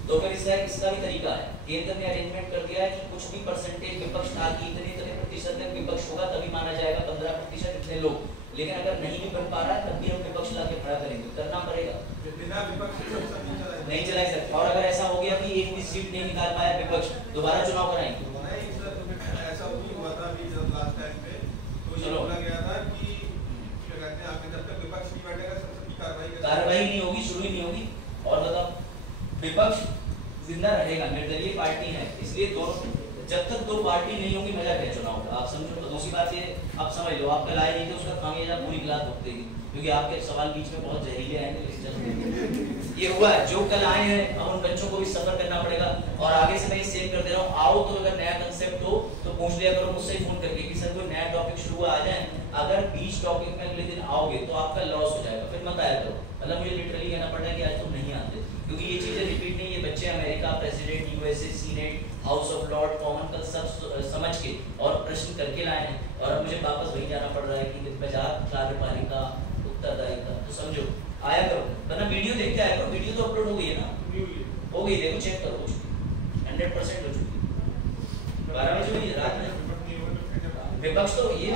तो फिर इसका भी तरीका है, केंद्र ने अरेंजमेंट कर दिया है कि कुछ भी परसेंटेज विपक्ष था कि इतने प्रतिशत तक विपक्ष होगा तभी माना जाएगा 15% इतने लोग, लेकिन अगर नहीं भी बन पा रहा है तब भी हम विपक्ष लाके खड़ा करेंगे, करना पड़ेगा, बिना विपक्ष नहीं चला सकता। और अगर ऐसा हो गया कि एक भी सीट नहीं निकाल पाया विपक्ष, दोबारा चुनाव कराएंगे। ऐसा हुआ था अभी जब लास्ट टाइम पे तो ये बोला गया था कि क्या कहते हैं आपके जब तक विपक्ष नहीं बैठेगा सबकी कार्रवाई नहीं होगी, शुरू ही नहीं होगी। और बताओ, विपक्ष जिंदा रहेगा, निर्दलीय पार्टी है, इसलिए दोनों, जब तक दो पार्टी नहीं होगी मजा क्या चुनाव का, आप समझो। तो दूसरी बात ये आप समझ लो, आप कल आए नहीं थे उसका खामियाजा पूरी क्लास भुगतेगी, क्योंकि आपके सवाल बीच में बहुत जहरीले आएंगे। ये हुआ है, जो कल आए हैं अब उन बच्चों को भी सफर करना पड़ेगा। और आगे से मैं ये सेव कर दे रहा हूँ, आओ तो अगर नया कंसेप्ट हो तो पूछ लिया करो मुझसे फोन करके कि सर कोई नया टॉपिक शुरू हुआ, आ जाए। अगर बीच टॉपिक में अगले दिन आओगे तो आपका लॉस हो जाएगा, फिर मत आया करो। मतलब मुझे लिटरली कहना पड़ रहा है कि आज तुम नहीं आते, क्योंकि ये चीजें रिपीट नहीं, ये बच्चे America, president, USA, senate, house of Lord, common sub समझ के और प्रश्न करके लाए हैं, और अब मुझे वापस वही जाना पड़ रहा है कि बाजार कार्यपालिका उत्तरदायिता। तो समझो, आया करो, वरना वीडियो देख के आया करो। वीडियो तो अपलोड हो गई है ना, हो गई, देखो चेक करो, 100% हो चुकी है। 12 बजे हुई रात में। विपक्ष तो ये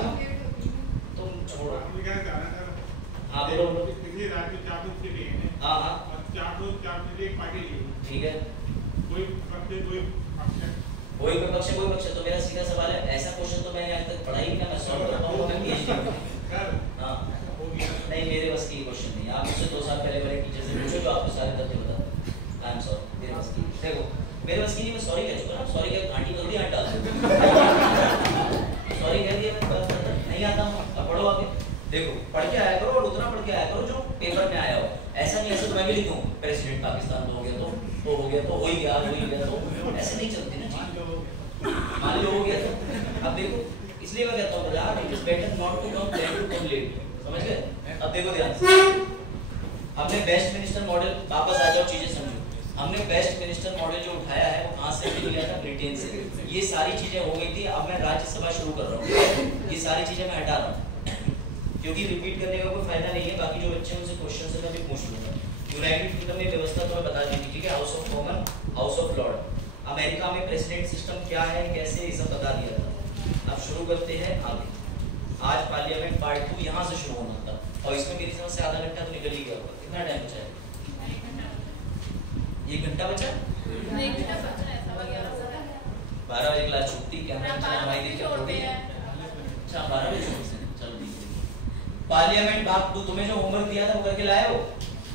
तुम छोड़ो। हाँ बोलो। हाँ हाँ ठीक है, कोई विपक्ष कोई पक्ष। तो मेरा सीधा सवाल है, ऐसा क्वेश्चन तो मैंने आज तक पढ़ा ही नहीं, मैं सॉल्व कर पाऊंगा मैं पीएचडी। हाँ नहीं, मेरे बस की क्वेश्चन नहीं, आप मुझसे 2 साल पहले वाले टीचर से पूछो जो आपको सारे तथ्य बता दें। आई एम सॉरी, मेरे बस की, देखो मेरे बस की नहीं, मैं सॉरी कह चुका ना, सॉरी का घाटी जल्दी हट डाल सॉरी कह दिया मैं, नहीं आता हूँ। अब पढ़ो आगे, देखो पढ़ के आया करो, और उतना पढ़ के आया करो जो पेपर में आया हो। ऐसा नहीं, ऐसे तो मैं भी लिखूं प्रेसिडेंट पाकिस्तान तो हो गया, तो हो गया, तो हो ही गया, तो ऐसे नहीं चलती ना चीज। मान लो हो गया तो अब देखो, इसलिए मैं कहता हूँ यार it is better not to come late to come late, समझ गए? अब देखो ध्यान से, हमने बेस्ट मिनिस्टर मॉडल, वापस आ जाओ चीजें समझो। हमने बेस्ट मिनिस्टर मॉडल जो उठाया है वो कहाँ से लिया था? ब्रिटेन से। ये सारी चीजें हो गई थी, अब मैं राज्यसभा शुरू कर रहा हूँ, ये सारी चीजें मैं हटा रहा हूँ क्योंकि रिपीट करने का कोई फायदा नहीं है। बाकी जो बच्चे उनसे क्वेश्चन से मैं भी पूछ लूंगा। यूनाइटेड किंगडम में व्यवस्था तो मैं बता दी थी, ठीक है, house of common, house of Lord. America में प्रेसिडेंट सिस्टम क्या है, कैसे, ये सब बता दिया था। अब शुरू करते हैं आगे। आज पार्लियामेंट पार्ट 2 यहाँ से शुरू होना था, और इसमें मेरी समझ से आधा घंटा तो निकल ही गया होगा। कितना टाइम बचा है? 1 घंटा बचा? 12 बजे क्लास छुट्टी, कैमरा हमारी देख के छोड़ दिया। अच्छा 12 बजे छुट्टी, चलो ठीक है। पार्लियामेंट भाग 2 तुम्हें जो होमवर्क दिया था वो करके लाए हो?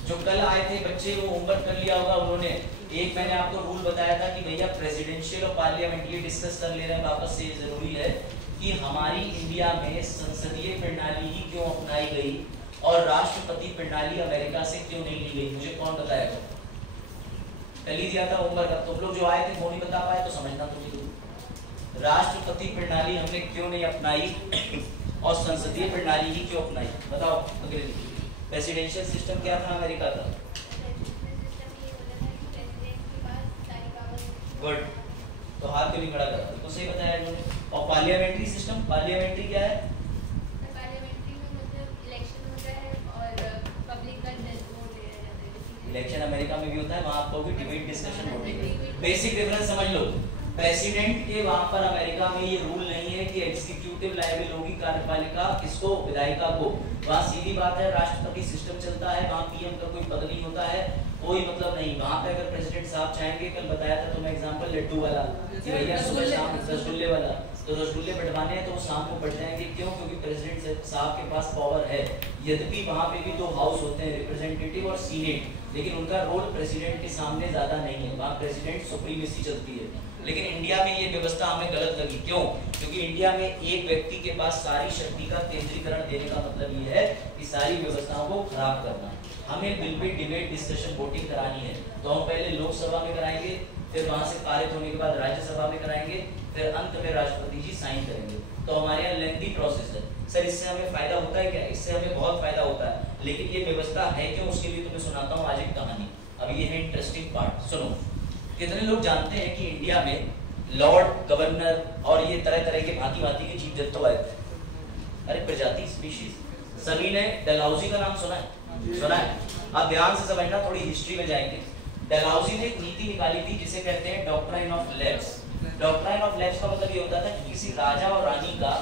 जो कल आए थे बच्चे वो होमवर्क कर लिया होगा उन्होंने। एक मैंने आपको रूल बताया था कि भैया प्रेसिडेंशियल और पार्लियामेंट ये डिस्कस कर ले रहे हैं वापस से, जरूरी है कि हमारी इंडिया में संसदीय प्रणाली ही क्यों अपनाई गई और राष्ट्रपति प्रणाली अमेरिका से क्यों नहीं ली गई, मुझे कौन बताएगा? कल ही दिया था होमवर्क, अब तुम लोग जो आए थे वो नहीं बता पाए तो समझना तुम। राष्ट्रपति प्रणाली हमने क्यों नहीं अपनाई और संसदीय प्रणाली ही क्यों अपनाई, बताओ। प्रेसिडेंशियल सिस्टम क्या था अमेरिका का? गुड, तो हाथ क्यों नहीं खड़ा करा? बिल्कुल सही बताया इन्होंने। और पार्लियामेंट्री सिस्टम, पार्लियामेंट्री क्या है? पार्लियामेंट्री में मतलब इलेक्शन होता है और पब्लिक का वोट लिया जाता है। इलेक्शन अमेरिका में भी होता है, वहां आपको भी debate discussion voting. Basic difference समझ लो, प्रेसिडेंट के वहां पर अमेरिका में ये रूल नहीं है कि एग्जीक्यूटिव लायबल होगी कार्यपालिका किसको, विधायिका को। वहां सीधी बात है, राष्ट्रपति सिस्टम चलता है, वहां पीएम का कोई पद नहीं होता है, कोई मतलब नहीं। वहां पे अगर प्रेसिडेंट साहब चाहेंगे, कल बताया था तुम्हें एग्जांपल लड्डू वाला, भैया सुबह शाम रसगुल्ले वाला, तो रसगुल्ले बंटवाने हैं तो वो शाम को बढ़ जाएंगे। क्यों? क्योंकि प्रेसिडेंट साहब के पास पावर है। यद्यपि वहां पे भी दो हाउस होते हैं, रिप्रेजेंटेटिव और सीनेट, लेकिन उनका रोल प्रेसिडेंट के सामने ज्यादा नहीं है, वहां प्रेसिडेंट सुप्रीमेसी चलती है। लेकिन इंडिया में ये व्यवस्था हमें गलत लगी। क्यों? क्योंकि इंडिया में एक व्यक्ति के पास सारी शक्ति का केंद्रीकरण देने का मतलब ये है कि सारी व्यवस्थाओं को खराब करना। हमें bill pay debate discussion voting करानी है, तो हम पहले लोकसभा में कराएंगे, फिर वहां से पारित होने के बाद राज्यसभा में कराएंगे, फिर अंत में राष्ट्रपति जी साइन करेंगे। तो हमारे यहाँ लेंथी प्रोसेस है। सर इससे हमें फायदा होता है क्या? इससे हमें बहुत फायदा होता है, लेकिन ये व्यवस्था है क्यों, उसके लिए तुम्हें सुनाता हूँ आज एक कहानी। अब ये है इंटरेस्टिंग पार्ट, सुनो। कितने लोग जानते हैं कि इंडिया में लॉर्ड, गवर्नर और ये तरह तरह के भांति भांति के चीफ जज आए थे? अरे प्रजाति, स्पीशीज। सभी ने डलहौजी का नाम सुना है? सुना है? अब ध्यान से समझना, थोड़ी हिस्ट्री में जाएंगे। डलहौजी ने एक नीति निकाली थी जिसे कहते हैं doctrine of lapse. Doctrine of lapse का मतलब ये होता था कि किसी राजा और रानी का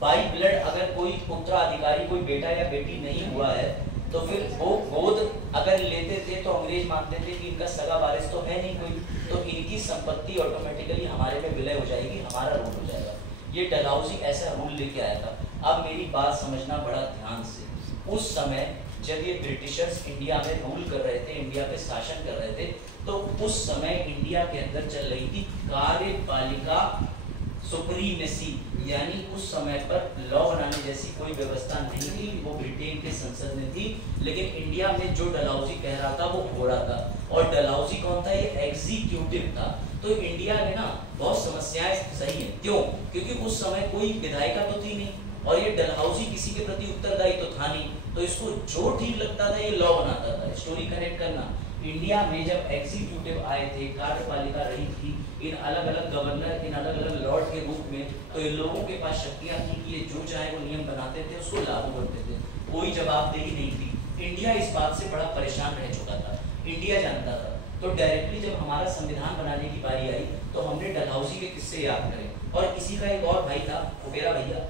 बाई ब्लड अगर कोई उत्तराधिकारी, कोई बेटा या बेटी नहीं हुआ है, तो फिर वो गोद अगर लेते थे तो अंग्रेज मानते थे कि इनका सगा वारिस तो है नहीं कोई, तो इनकी संपत्ति ऑटोमेटिकली हमारे पे विलय हो जाएगी, हमारा रूल हो जाएगा। ये डलहौजी ऐसा रूल लेके आया था। अब मेरी बात समझना बड़ा ध्यान से। उस समय जब ये ब्रिटिशर्स इंडिया में रूल कर रहे थे, इंडिया पे शासन कर रहे थे, तो उस समय इंडिया के अंदर चल रही थी कार्यपालिका सुप्रीमेसी, यानी उस समय पर लॉ बनाने जैसी कोई व्यवस्था नहीं थी, वो ब्रिटेन के संसद में थी। लेकिन इंडिया में जो डलहौजी कह रहा था वो हो रहा था। और डलहौजी कौन था? ये एग्जीक्यूटिव था। तो इंडिया में ना बहुत समस्याएं सही है। क्यों? क्योंकि उस समय कोई विधायिका तो थी नहीं, और ये डलहौजी किसी के प्रति उत्तरदायी तो था नहीं, तो इसको जो ठीक लगता था ये लॉ बनाता था। स्टोरी कनेक्ट करना, इंडिया में जब एग्जीक्यूटिव आए थे, कार्यपालिका रही थी, इन अलग अलग गवर्नर, इन अलग अलग लॉर्ड के रूप में, तो इन लोगों के पास शक्तियां थी कि ये जो चाहे वो नियम बनाते थे, उसको लागू करते थे। कोई जवाबदेही नहीं थी। इंडिया इस बात से बड़ा परेशान रह चुका था, इंडिया जानता था। तो डायरेक्टली जब हमारा संविधान बनाने की बारी आई, तो हमने डलहौजी के किस्से याद करे। और इसी का एक और भाई था, फुफेरा भैया,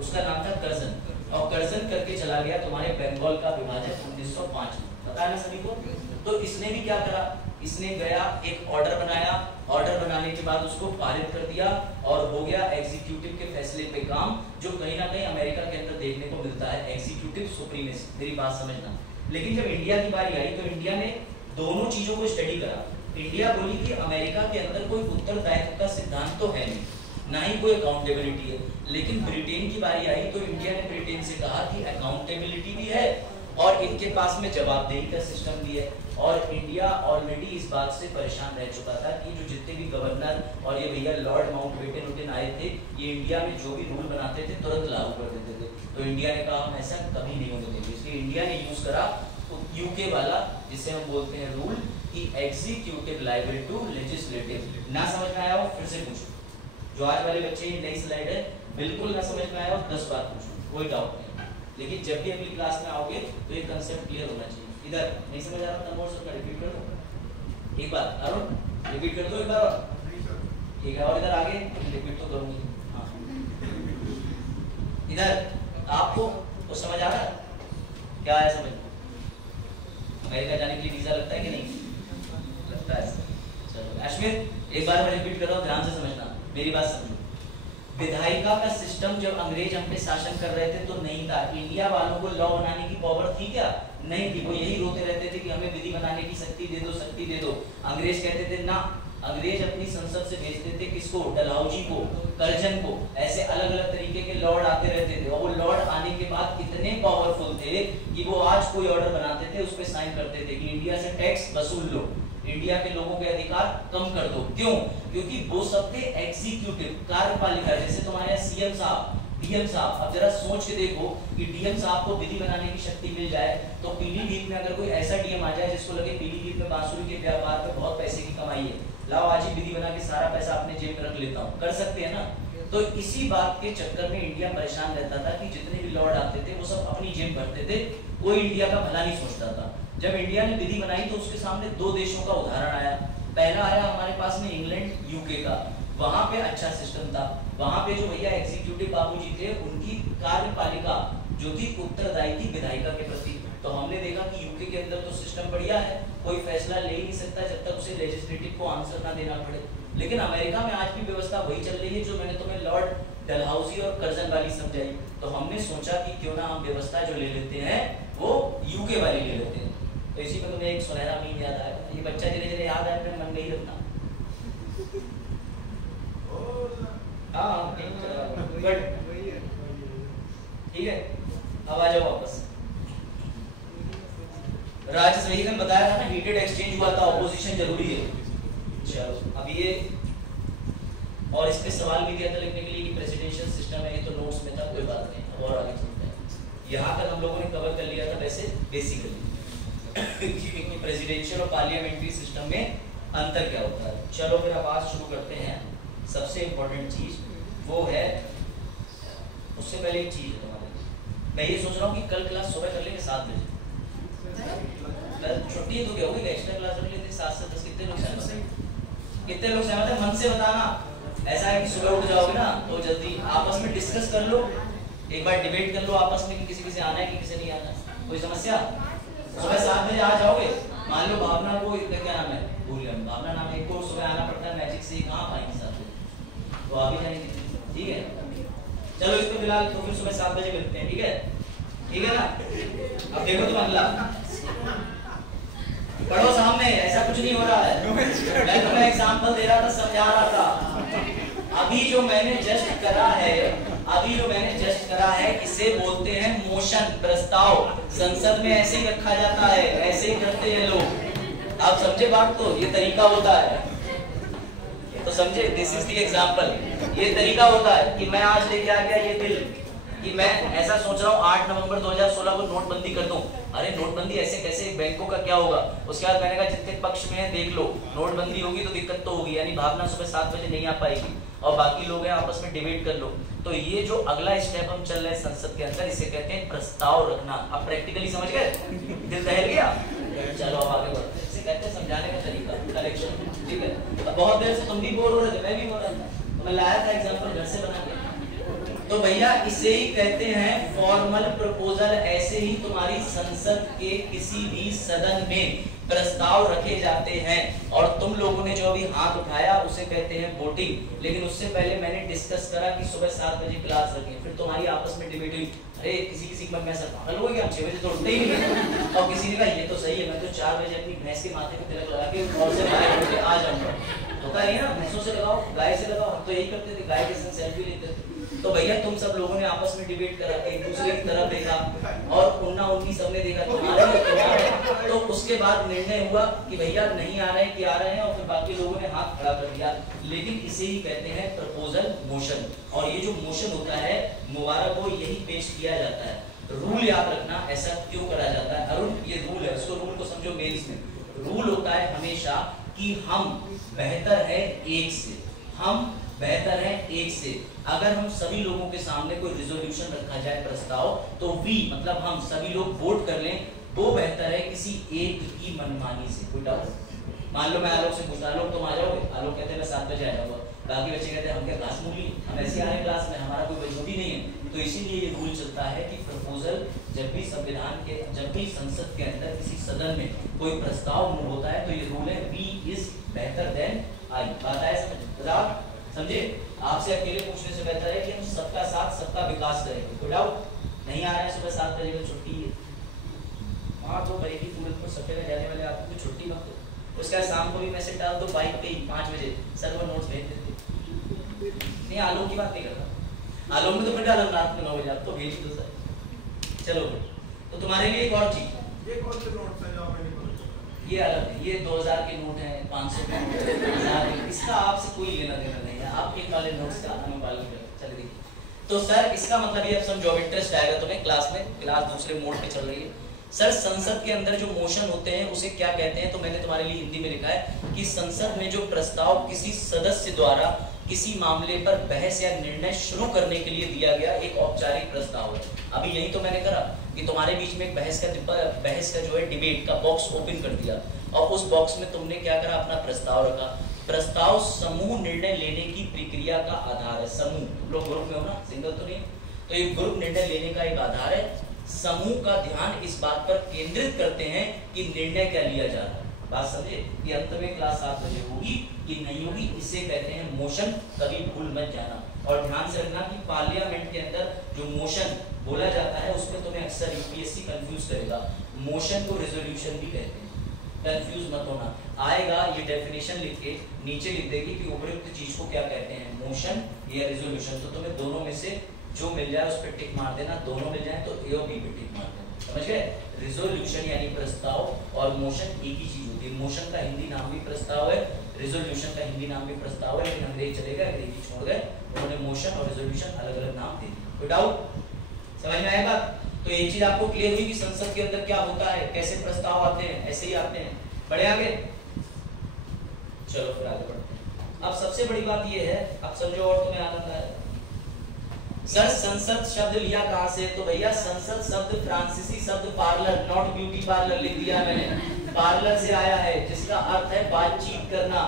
उसका नाम था कर्जन, और कर्जन करके चला गया तुम्हारे बंगाल का विभाजन 1905 में, पता है ना सभी को। तो इसने भी क्या करा, इसने गया एक ऑर्डर बनाया, ऑर्डर बनाने के बाद उसको पारित कर दिया, और हो गया एग्जीक्यूटिव के फैसले पे काम, जो कहीं ना कहीं अमेरिका के अंदर देखने को मिलता है, एग्जीक्यूटिव सुप्रीमेसी। मेरी बात समझना। लेकिन जब इंडिया की बारी आई, तो इंडिया ने दोनों चीजों को स्टडी करा। इंडिया बोली कि अमेरिका के अंदर कोई उत्तरदायित्व का सिद्धांत तो है नहीं, ना ही कोई अकाउंटेबिलिटी है। लेकिन ब्रिटेन की बारी आई, तो इंडिया ने ब्रिटेन से कहा कि अकाउंटेबिलिटी भी है और इनके पास में जवाबदेही का सिस्टम भी है। और इंडिया ऑलरेडी इस बात से परेशान रह चुका था कि जो जितने भी गवर्नर और ये भैया लॉर्ड माउंटबेटन आए थे, ये इंडिया में जो भी रूल बनाते थे तुरंत लागू कर देते थे। तो इंडिया ने कहा हम ऐसा कभी नहीं होने देंगे, इसलिए इंडिया ने यूज करा यूके वाला, जिसे हम बोलते हैं रूल, कि एग्जीक्यूटिव लायबल टू लेजिस्लेटिव। ना समझ में आया हो फिर से पूछो, जो आज वाले बच्चे नई स्लाइड है, बिल्कुल ना समझ में आया हो 10 बार पूछो, कोई डाउट नहीं। लेकिन जब भी अगली क्लास में आओगे तो ये कंसेप्ट क्लियर होना चाहिए। इधर नहीं समझ आ रहा था, नोट्स का रिपीट कर दो एक बार, अरुण रिपीट कर दो एक बार और, ठीक है। और इधर आगे रिपीट तो करूंगी। हाँ इधर आपको तो समझ आ रहा है क्या है? समझ अमेरिका जाने के लिए वीजा लगता है कि नहीं लगता है? चलो अश्मित एक बार मैं रिपीट कर रहा हूँ, ध्यान से समझना, मेरी बात समझो। विधायिका का सिस्टम जब अंग्रेज हम पे शासन कर रहे थे तो नहीं था। इंडिया वालों को लॉ बनाने की पावर थी क्या? नहीं थी। वो यही रोते रहते थे कि हमें विधि बनाने की शक्ति दे दो, शक्ति दे दो। अंग्रेज कहते थे ना, अंग्रेज अपनी संसद से भेजते थे किसको? डलहौजी को, कर्जन को, ऐसे अलग अलग तरीके के लॉर्ड आते रहते थे। और वो लॉर्ड आने के बाद इतने पावरफुल थे कि वो आज कोई ऑर्डर बनाते थे, उस पर साइन करते थे कि इंडिया से टैक्स वसूल लो, इंडिया के लोगों के अधिकार कम कर दो। क्यों? क्योंकि वो सब थे एग्जीक्यूटिव, कार्यपालिका। जैसे तुम्हारे सीएम साहब, डीएम साहब। अब जरा सोच के देखो कि डीएम साहब को विधि बनाने की शक्ति मिल जाए, तो पीलीभीत में अगर कोई ऐसा डीएम आ जाए जिसको लगे पीलीभीत में बांसुरी के व्यापार पे बहुत पैसे की कमाई है, लाओ आज ही विधि बना के सारा पैसा अपने जेब में रख लेता हूँ, कर सकते हैं ना? तो इसी बात के चक्कर में इंडिया परेशान रहता था कि जितने भी लॉर्ड आते थे वो सब अपनी जेब भरते थे, कोई इंडिया का भला नहीं सोचता था। जब इंडिया ने विधि बनाई तो उसके सामने दो देशों का उदाहरण आया। पहला आया हमारे पास में इंग्लैंड यूके का, वहां पे अच्छा सिस्टम था, वहां पे जो भैया एग्जीक्यूटिव बाबूजी थे उनकी कार्यपालिका जो थी उत्तरदायी थी विधायिका के प्रति। तो हमने देखा कि यूके के अंदर तो सिस्टम बढ़िया है, कोई फैसला ले ही नहीं सकता जब तक उसे लेजिस्लेटिव को आंसर ना देना पड़े। लेकिन अमेरिका में आज भी व्यवस्था वही चल रही है जो मैंने तुम्हें लॉर्ड डलहौजी और कर्जन वाली समझाई। तो हमने सोचा कि क्यों ना हम व्यवस्था जो ले लेते हैं वो यूके वाली ले लेते हैं। तो इसी में तुम्हें एक सुनहरा मीम याद आया, ये बच्चा धीरे धीरे याद आया, मन में ही रखना। हाँ ठीक है, अब आ जाओ वापस। राज्यसभा ने बताया था ना हीटेड एक्सचेंज हुआ था, ऑपोजिशन जरूरी है। चलो अब ये और इस पे सवाल भी दिया था लिखने के लिए कि प्रेसिडेंशियल सिस्टम है, ये तो नोट्स में था, कोई बात नहीं, अब और आगे चलते हैं। यहाँ तक हम लोगों ने कवर कर लिया था वैसे बेसिकली कि प्रेसिडेंशियल और पार्लियामेंट्री सिस्टम में अंतर क्या होता है। चलो फिर अब आज शुरू करते हैं। सबसे इम्पोर्टेंट चीज वो है, उससे पहले एक चीज है तुम्हारे, मैं ये सोच रहा हूँ कि कल क्लास सुबह कर लेंगे 7 बजे। कल छुट्टी तो क्या होगी, एक्स्ट्रा क्लास रख लेते 7 से 10। कितने लोग सहमत हैं? कितने लोग सहमत हैं? मन से बताना। ऐसा है कि सुबह उठ जाओगे ना तो जल्दी आपस में डिस्कस कर लो, एक बार डिबेट कर लो आपस में कि किसी किसी आना है कि किसी नहीं आना है। कोई समस्या? सुबह 7 बजे आ जाओगे। मान लो भावना को क्या नाम है, भूल गया, भावना नाम है, एक को सुबह आना पड़ता है मैजिक से, कहाँ पाएंगे 7 बजे, तो आ भी जाएंगे। ठीक है, चलो इसको फिलहाल तो फिर सुबह 7 बजे मिलते हैं। ठीक है, ठीक है ना। अब देखो तुम अगला पढ़ो सामने, ऐसा कुछ नहीं हो रहा है। मैं तुम्हें एग्जांपल दे रहा था, समझा रहा था। अभी जो मैंने जस्ट करा है इसे बोलते हैं मोशन, प्रस्ताव। संसद में ऐसे ही रखा जाता है, ऐसे ही करते हैं लोग। आप समझे बात? तो ये तरीका होता है, तो समझे, दिस इज द एग्जांपल। ये तरीका होता है कि मैं आज लेके आ गया ये बिल कि मैं ऐसा सोच रहा हूँ 8 नवंबर 2016 को नोटबंदी कर दूं। अरे नोटबंदी ऐसे कैसे, बैंकों का क्या होगा? उसके बाद मैंने कहा जितने पक्ष में है देख लो, नोटबंदी होगी तो दिक्कत तो होगी, यानी भावना सुबह 7 बजे नहीं आ पाएगी और बाकी लोग हैं आपस में डिबेट कर लो। तो ये जो अगला स्टेप हम चल रहे हैं संसद के अंदर, इसे कहते हैं प्रस्ताव रखना। अब प्रैक्टिकली समझ गए? दिल दहल गया? चलो अब आगे बढ़ते हैं। इसे कहते हैं समझाने का तरीका, करेक्शन। ठीक है, बहुत देर से तुम भी बोर हो रहे थे, मैं भी बोल रहा था, तो मैं लाया था एग्जाम्पल घर से बना के। तो भैया इसे ही कहते हैं फॉर्मल प्रपोजल। ऐसे ही तुम्हारी संसद के किसी भी सदन में प्रस्ताव रखे जाते हैं और तुम लोगों ने जो अभी हाथ उठाया उसे कहते हैं वोटिंग। लेकिन उससे पहले मैंने डिस्कस करा कि सुबह 7 बजे क्लास रखें, फिर तुम्हारी आपस में डिबेट हुई। अरे किसी के मन में ऐसा पागल हो गया, हम 6 बजे तो उठते ही नहीं है। और किसी ने कहा ये तो सही है, मैं तो 4 बजे अपनी भैंस के माथे पे तिलक लगा के और से आ जाऊंगा। होता नहीं ना, भैंसों से लगाओ, गाय से लगाओ, हम तो यही करते थे, गाय के संग सेल्फी लेते थे। तो भैया तुम सब लोगों ने आपस में डिबेट करा, एक दूसरे की तरफ देखा और उन्ना उन्नी सबने देखा तुम्हारे। तो उसके बाद निर्णय हुआ कि भैया नहीं आ रहे हैं कि आ रहे हैं, और फिर बाकी लोगों ने हाथ खड़ा कर दिया। लेकिन इसे ही कहते हैं प्रपोजल मोशन। और ये जो मोशन होता है मुबारक को यही पेश किया जाता है। रूल याद रखना, ऐसा क्यों करा जाता है अरुण? ये रूल है, उसको रूल को समझो मेंस में। रूल होता है हमेशा कि हम बेहतर है एक से, हम बेहतर है एक से। अगर हम सभी लोगों के सामने कोई रिजोल्यूशन रखा जाए, प्रस्ताव, तो वी मतलब हम सभी लोग वोट कर लें, वो बेहतर है किसी एक की मनमानी से। कोई डाउट? मान लो मैं आलोक से पूछता, आलोक तुम आ जाओगे? आलोक कहते हैं मैं 7 बजे आ जाऊंगा। बाकी बच्चे कहते हैं हम क्या क्लास मूली, हम ऐसे आ रहे हैं क्लास में, हमारा कोई वजूद ही नहीं है। तो इसीलिए ये रूल चलता है कि प्रपोजल जब भी संविधान के, जब भी संसद के अंदर किसी सदन में कोई प्रस्ताव मूव होता है तो ये रूल है वी इज बेहतर देन आई। बात आया समझ? समझे? आपसे अकेले पूछने से बेहतर है कि हम सबका साथ सबका विकास करेंगे। कोई डाउट? नहीं आ रहा है सुबह 7 बजे, छुट्टी है, वहाँ तो भाई की पूरे को सफे में जाने वाले आपको तो छुट्टी मत दो। उसका शाम को भी मैसेज डाल दो बाइक पे ही 5 बजे, सर वो नोट्स भेज देते। नहीं आलोक की बात नहीं कर रहा, आलोक में तो फिर डाला रात में 9 बजे, आप तो भेज दो सर। चलो तो तुम्हारे लिए एक और चीज, ये कौन से नोट्स हैं जो आप नहीं पढ़ते? ये अलग है, ये 2000 के नोट हैं, 500 के नोट हैं, 1000 के, इसका आपसे कोई लेना देना नहीं है। आप एक वाले नोट्स का अनुपालन करें। चलिए देखिए, तो सर इसका मतलब ये अब समझो, इंटरेस्ट आएगा तुम्हें क्लास में, क्लास दूसरे मोड पे चल रही है। सर संसद के अंदर जो मोशन होते हैं उसे क्या कहते हैं? तो मैंने तुम्हारे लिए हिंदी में लिखा है कि संसद में जो प्रस्ताव किसी सदस्य द्वारा किसी मामले पर बहस या निर्णय शुरू करने के लिए दिया गया एक औपचारिक प्रस्ताव है। अभी यही तो मैंने करा कि तुम्हारे बीच में एक बहस का जो है डिबेट का बॉक्स ओपन कर दिया और उस बॉक्स में तुमने क्या करा, अपना प्रस्ताव रखा। प्रस्ताव समूह निर्णय लेने की प्रक्रिया का आधार है। समूह, तुम लोग ग्रुप में हो ना, सिंगल तो नहीं, तो ये ग्रुप निर्णय लेने का एक आधार है। समूह का ध्यान इस बात पर केंद्रित करते हैं कि निर्णय क्या लिया जा रहा है। बात समझे कि अंत में क्लास 7 बजे होगी कि नहीं होगी, इसे कहते हैं मोशन। कभी भूल मत जाना और ध्यान से रखना कि पार्लियामेंट के अंदर जो मोशन बोला जाता है उसमें तुम्हें अक्सर यूपीएससी कंफ्यूज करेगा। मोशन को रेजोल्यूशन भी कहते हैं, कंफ्यूज मत होना। आएगा ये डेफिनेशन लिख के नीचे लिख देगी कि उपयुक्त चीज को क्या कहते हैं, मोशन या रेजोल्यूशन। तो तुम्हें दोनों में से जो मिल जाए उस पर टिक मार देना, दोनों मिल जाए तो ए और बी पे टिक मार देना, समझ गए। रिजोल्यूशन यानी प्रस्ताव और मोशन एक ही चीज होती है। मोशन का हिंदी नाम भी प्रस्ताव है, रिजोल्यूशन का हिंदी नाम भी प्रस्ताव है, लेकिन अंग्रेज चले गए, अंग्रेजी छोड़ गए, उन्होंने मोशन और रिजोल्यूशन अलग अलग नाम दे दिए। कोई डाउट, समझ में आया बात? तो एक चीज आपको क्लियर हुई कि संसद के अंदर क्या होता है, कैसे प्रस्ताव आते हैं, ऐसे ही आते हैं। बढ़े आगे, चलो फिर आगे बढ़ते हैं। अब सबसे बड़ी बात ये है, अब समझो और तुम्हें आनंद आया। सर संसद शब्द लिया कहां से? तो भैया संसद शब्द फ्रांसीसी शब्द पार्लर, नॉट ब्यूटी पार्लर लिख दिया मैंने, पार्लर से आया है, जिसका अर्थ है बातचीत करना।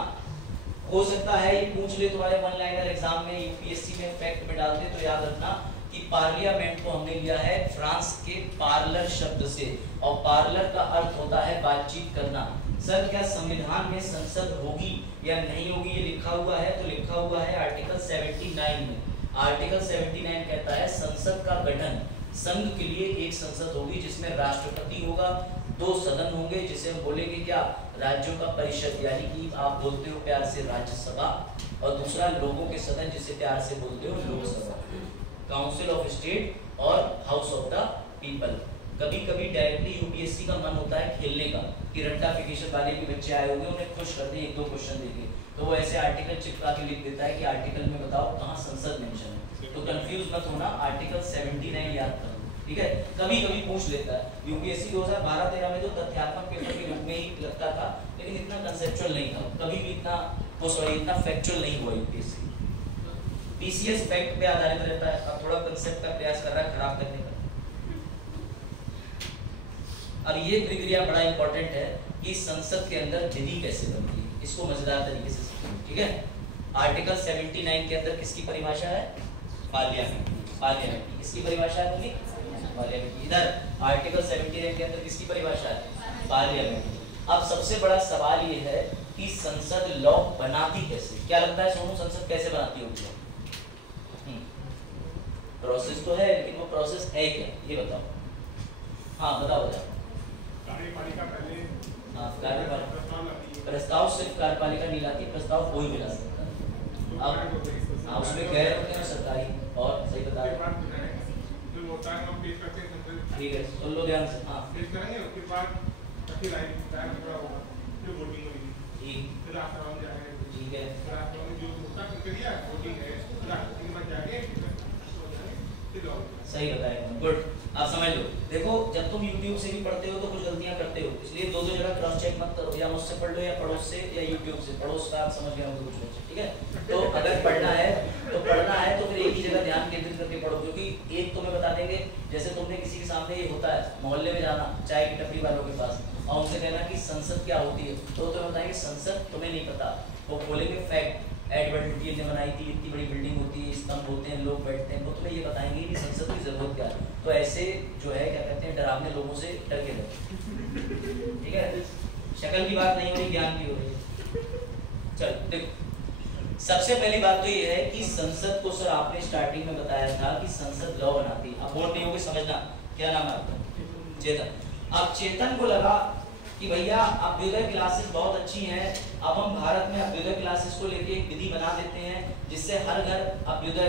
हो सकता है ये पूछ ले तुम्हारे वन लाइनर एग्जाम में, यूपीएससी में फैक्ट में डालते, तो याद रखना कि पार्लियामेंट को हमने लिया है फ्रांस के पार्लर शब्द से, और पार्लर का अर्थ होता है बातचीत करना। सर क्या संविधान में संसद होगी या नहीं होगी ये लिखा हुआ है? तो लिखा हुआ है आर्टिकल 79 में। आर्टिकल 79 कहता है संसद का गठन, संघ के लिए एक संसद होगी जिसमें राष्ट्रपति होगा, 2 सदन होंगे जिसे हम बोलेंगे क्या, राज्यों का परिषद, यानी कि आप बोलते हो प्यार से राज्यसभा, और दूसरा लोगों के सदन जिसे प्यार से बोलते हो लोकसभा, काउंसिल ऑफ स्टेट और हाउस ऑफ द पीपल। कभी कभी डायरेक्टली यूपीएससी का मन होता है खेलने का कि रट्टाफिकेशन वाले भी बच्चे आए होंगे, उन्हें खुश कर दे 1-2 क्वेश्चन देके, तो वो ऐसे आर्टिकल चिपका के लिख देता है कि आर्टिकल में बताओ कहाँ संसद मेंशन है। तो कंफ्यूज मत होना, आर्टिकल 79 याद करो, ठीक है। कभी कभी पूछ लेता है, यूपीएससी 2012-13 में तो तथ्यात्मक पेपर के रूप में ही लगता था, लेकिन इतना कंसेप्चुअल नहीं था, कभी भी इतना फैक्चुअल नहीं हुआ यूपीएससी। पीसीएस फैक्ट पे आधारित रहता है, अब थोड़ा कंसेप्ट का प्रयास कर रहा है खराब करने का। अब ये प्रक्रिया बड़ा इंपॉर्टेंट है कि संसद के अंदर विधि कैसे बनती है, इसको मजेदार तरीके से सीखेंगे, ठीक है। आर्टिकल 79 के अंदर किसकी परिभाषा है? पार्लियामेंट, पार्लियामेंट की। किसकी परिभाषा है? पार्लियामेंट की। इधर आर्टिकल 79 के अंदर किसकी परिभाषा है? पार्लियामेंट की। अब सबसे बड़ा सवाल ये है कि संसद लॉ बनाती कैसे? क्या लगता है सोनू, संसद कैसे बनाती होगी? प्रोसेस तो है, लेकिन वो प्रोसेस है क्या, ये बताओ। हाँ बताओ। कार्यपालिका पहले, हाँ कार्यपालिका, प्रस्ताव सिर्फ कार्यपालिका नहीं लाती, प्रस्ताव कोई भी ला सकता है। अब हाँ उसमें गैर होते हैं सरकारी, और सही बता रहे हैं, ठीक है सुन लो ध्यान से। हाँ पेश करेंगे, उसके बाद ठीक है, सही बताया, गुड। आप समझ लो, देखो जब तुम YouTube से भी पढ़ते हो तो कुछ गलतियां करते हो, इसलिए 2 जगह क्रॉस चेक मत करो, या मुझसे पढ़ लो या पड़ोस से या YouTube से। पड़ोस का आप समझ गए होंगे कुछ बच्चे, ठीक है। तो अगर पढ़ना है तो फिर एक ही जगह ध्यान केंद्रित करके पढ़ो, क्योंकि एक तुम्हें बता देंगे, जैसे तुमने किसी के सामने ये होता है मोहल्ले में जाना चाय की टपरी वालों के पास और उनसे कहना कि संसद क्या होती है, तो तुम्हें बताएंगे संसद तुम्हें नहीं पता, वो बोलेंगे फैक्ट, एडवर्ड लुटियन ने बनाई थी, इतनी बड़ी बिल्डिंग होती है, स्तंभ होते हैं, लोग बैठते हैं, वो तुम्हें ये बताएंगे कि संसद की जरूरत क्या है। तो ऐसे जो है क्या कहते हैं, डरावने लोगों से डर के रहो, ठीक है। शक्ल की बात नहीं हो रही, ज्ञान की हो रही है। चल देखो, सबसे पहली बात तो ये है कि संसद को, सर आपने स्टार्टिंग में बताया था कि संसद लॉ बनाती है। अब बोर्ड नहीं होगी, समझना क्या नाम है आपका? चेतन। अब चेतन को लगा कि भैया अभ्युदय क्लासेस बहुत अच्छी हैं, अब हम भारत में अभ्युदय क्लासेस को लेके एक विधि बना देते हैं जिससे हर घर अभ्युदय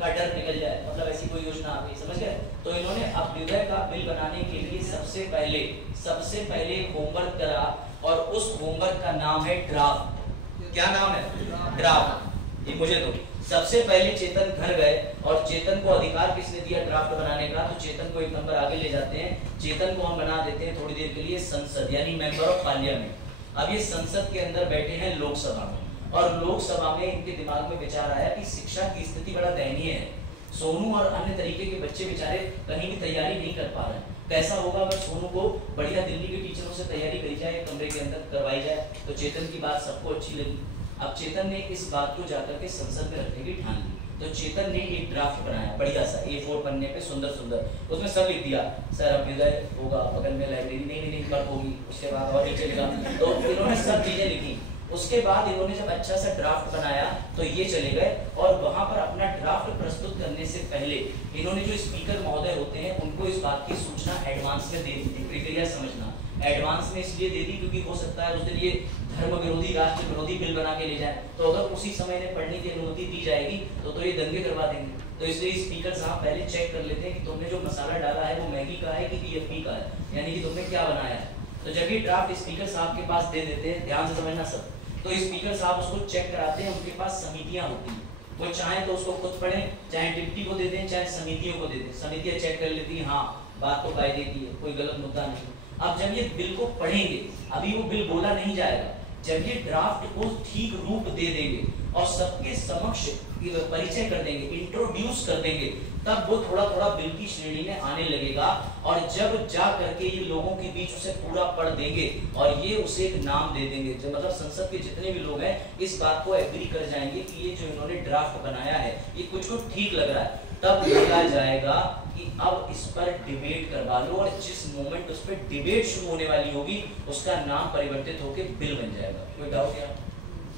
का डर निकल जाए, मतलब ऐसी कोई योजना आ गई, समझ गए। तो इन्होंने अभ्युदय का बिल बनाने के लिए सबसे पहले एक होमवर्क करा, और उस होमवर्क का नाम है ड्राफ्ट। क्या नाम है? ड्राफ्ट। ये मुझे दो। सबसे पहले चेतन घर गए, और चेतन को अधिकार किसने दिया ड्राफ्ट बनाने का? तो चेतन को 1 नंबर आगे ले जाते हैं, चेतन को हम बना देते हैं थोड़ी देर के लिए संसद, यानी मेंबर ऑफ पार्लियामेंट। अब ये संसद के अंदर बैठे हैं लोकसभा में, और लोकसभा में इनके दिमाग में विचार आया कि शिक्षा की स्थिति बड़ा दयनीय है, सोनू और अन्य तरीके के बच्चे बेचारे कहीं भी तैयारी नहीं कर पा रहे हैं। कैसा होगा अगर सोनू को बढ़िया दिल्ली के टीचरों से तैयारी करी जाए, कमरे के अंदर करवाई जाए, तो चेतन की बात सबको अच्छी लगी। अब चेतन ने इस बात को जाकर के संसद में रखने की ठान ली। तो चेतन ने एक ड्राफ्ट बनाया बढ़िया सा A4 पन्ने पे, सुंदर सुंदर, उसमें सब लिख दिया, सर अभ्युदय होगा, बगल में लाइब्रेरी नहीं कब होगी, उसके बाद और नीचे लिखा। तो इन्होंने सब चीजें लिखी। उसके बाद इन्होंने जब अच्छा सा ड्राफ्ट बनाया तो ये चले गए और वहां पर अपना ड्राफ्ट प्रस्तुत करने से पहले इन्होंने जो स्पीकर महोदय होते हैं उनको इस बात की सूचना एडवांस में दे दी थी। प्रक्रिया समझना, एडवांस में इसलिए दे दी क्योंकि हो सकता है उस दिन ये धर्म विरोधी, राष्ट्र विरोधी बिल बना के ले जाए, तो अगर उसी समय इन्हें पढ़ने की अनुमति दी जाएगी तो ये दंगे करवा देंगे। तो इसलिए स्पीकर साहब पहले चेक कर लेते हैं कि तुमने जो मसाला डाला है वो मैगी का है कि BFP का है, यानी कि तुमने क्या बनाया है। तो जब ये ड्राफ्ट स्पीकर साहब के पास दे देते हैं, ध्यान से समझना सब, तो स्पीकर साहब उसको चेक कराते हैं। उनके पास समितियां होती हैं, वो चाहे तो उसको खुद पढ़ें, चाहे डिप्टी को दे दें, चाहे समितियों को दे दें। समितियां चेक कर लेती हैं, हाँ बात तो कायदे की है, कोई गलत मुद्दा नहीं। अब जब ये बिल को पढ़ेंगे, अभी वो बिल बोला नहीं जाएगा, जब ये ड्राफ्ट को ठीक रूप दे देंगे और सबके समक्ष परिचय कर देंगे, इंट्रोड्यूस कर देंगे, तब वो थोड़ा थोड़ा बिल की श्रेणी में आने लगेगा। और जब जा करके ये लोगों के बीच उसे पूरा पढ़ देंगे और ये उसे एक नाम दे देंगे, जो मतलब संसद के जितने भी लोग हैं इस बात को एग्री कर जाएंगे कि ये जो इन्होंने ड्राफ्ट बनाया है ये कुछ को ठीक लग रहा है, तब बोला जाएगा कि अब इस पर डिबेट करवा लो। और जिस मोमेंट उस पर डिबेट शुरू होने वाली होगी उसका नाम परिवर्तित होकर बिल बन जाएगा। कोई डाउट क्या?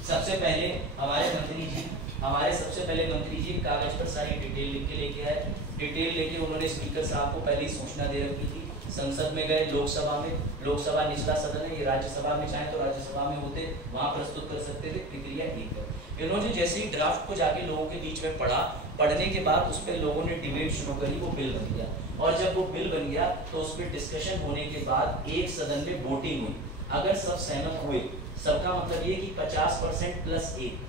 सबसे पहले हमारे सबसे पहले मंत्री जी कागज पर सारी डिटेल लिख के लेके आए। डिटेल लेके उन्होंने स्पीकर साहब को पहले ही सूचना दे रखी थी। संसद में गए, लोकसभा में, लोकसभा निचला सदन है, ये राज्यसभा में चाहे तो राज्यसभा में होते, वहां प्रस्तुत कर सकते थे। प्रक्रिया एक है। इन्होंने जैसे ही ड्राफ्ट को जाके लोगों के बीच में पढ़ा, पढ़ने के बाद उस पर लोगों ने डिबेट शुरू करी, वो बिल बन गया। और जब वो बिल बन गया तो उस पर डिस्कशन होने के बाद एक सदन में वोटिंग हुई। अगर सब सहमत हुए, सबका मतलब ये कि 50% प्लस 1,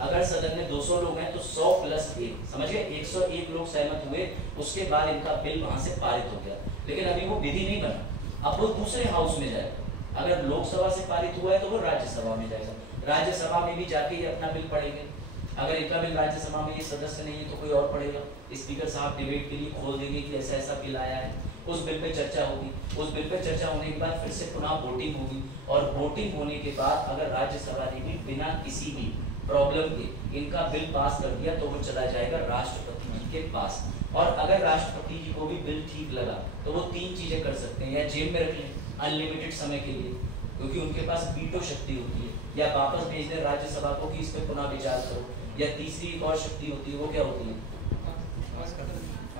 अगर सदन में 200 लोग हैं तो 100 प्लस 1, समझ गए, 101 लोग सहमत हुए। उसके बाद इनका बिल वहां से पारित हो गया। लेकिन अभी वो विधि नहीं बना, अब वो दूसरे हाउस में जाएगा। अगर लोकसभा से पारित हुआ है तो वो राज्यसभा में जाएगा, राज्यसभा में भी जाके ये अपना बिल पढ़ेंगे। अगर इनका बिल राज्यसभा में ये सदस्य नहीं है तो कोई और पढ़ेगा। स्पीकर साहब डिबेट के लिए खोल देंगे कि ऐसा ऐसा बिल आया है, उस बिल पे चर्चा होगी। उस बिल पे चर्चा होने के बाद फिर से पुनः वोटिंग होगी, और वोटिंग होने के बाद अगर राज्यसभा ने भी बिना किसी भी प्रॉब्लम के इनका बिल पास कर दिया तो वो चला जाएगा राष्ट्रपति जी के पास। और अगर राष्ट्रपति जी को भी बिल ठीक लगा तो वो 3 चीजें कर सकते हैं, या जेल में रख लें अनलिमिटेड समय के लिए क्योंकि उनके पास वीटो शक्ति होती है, या वापस भेज दें राज्यसभा को कि इस पर पुनः विचार करो, या तीसरी एक और शक्ति होती है, वो क्या होती है,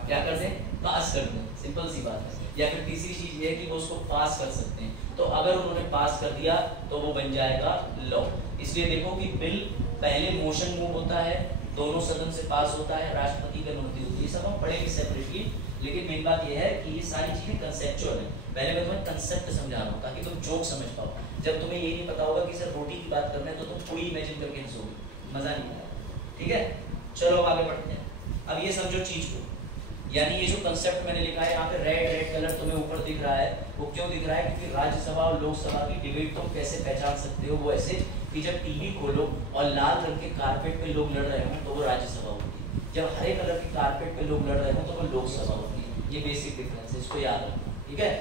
क्या कर दें, पास कर दें। सिंपल सी बात है। या फिर तीसरी चीज ये है कि वो उसको पास कर सकते हैं। तो अगर उन्होंने पास कर दिया तो वो बन जाएगा लॉ। इसलिए देखो कि बिल पहले मोशन मूव होता है, दोनों सदन से पास होता है, राष्ट्रपति की अनुमति होती है। सब हम पढ़ेंगे सेपरेटली, लेकिन मेन बात यह है कि ये सारी चीजें कंसेप्चुअल है। पहले मैं तुम्हें कंसेप्ट समझा रहा हूँ ताकि तुम जोक समझ पाओ। जब तुम्हें ये नहीं पता होगा कि सर रोटी की बात करना है तो तुम पूरी इमेजिन करके हंसोगे, मजा नहीं आएगा। ठीक है, चलो अब आगे बढ़ते हैं। अब ये समझो चीज को, यानी ये जो कंसेप्ट मैंने लिखा है यहाँ पे रेड कलर तुम्हें ऊपर दिख रहा है, वो क्यों दिख रहा है? क्योंकि राज्यसभा और लोकसभा की डिबेट तुम कैसे पहचान सकते हो? वो ऐसे कि जब टीवी खोलो और लाल रंग के कारपेट पे लोग लड़ रहे हो तो वो राज्यसभा होती है, जब हरे कलर के कारपेट पे लोग लड़ रहे हो तो वो लोकसभा होती है। ये बेसिक डिफरेंस है, इसको याद रखना। ठीक है,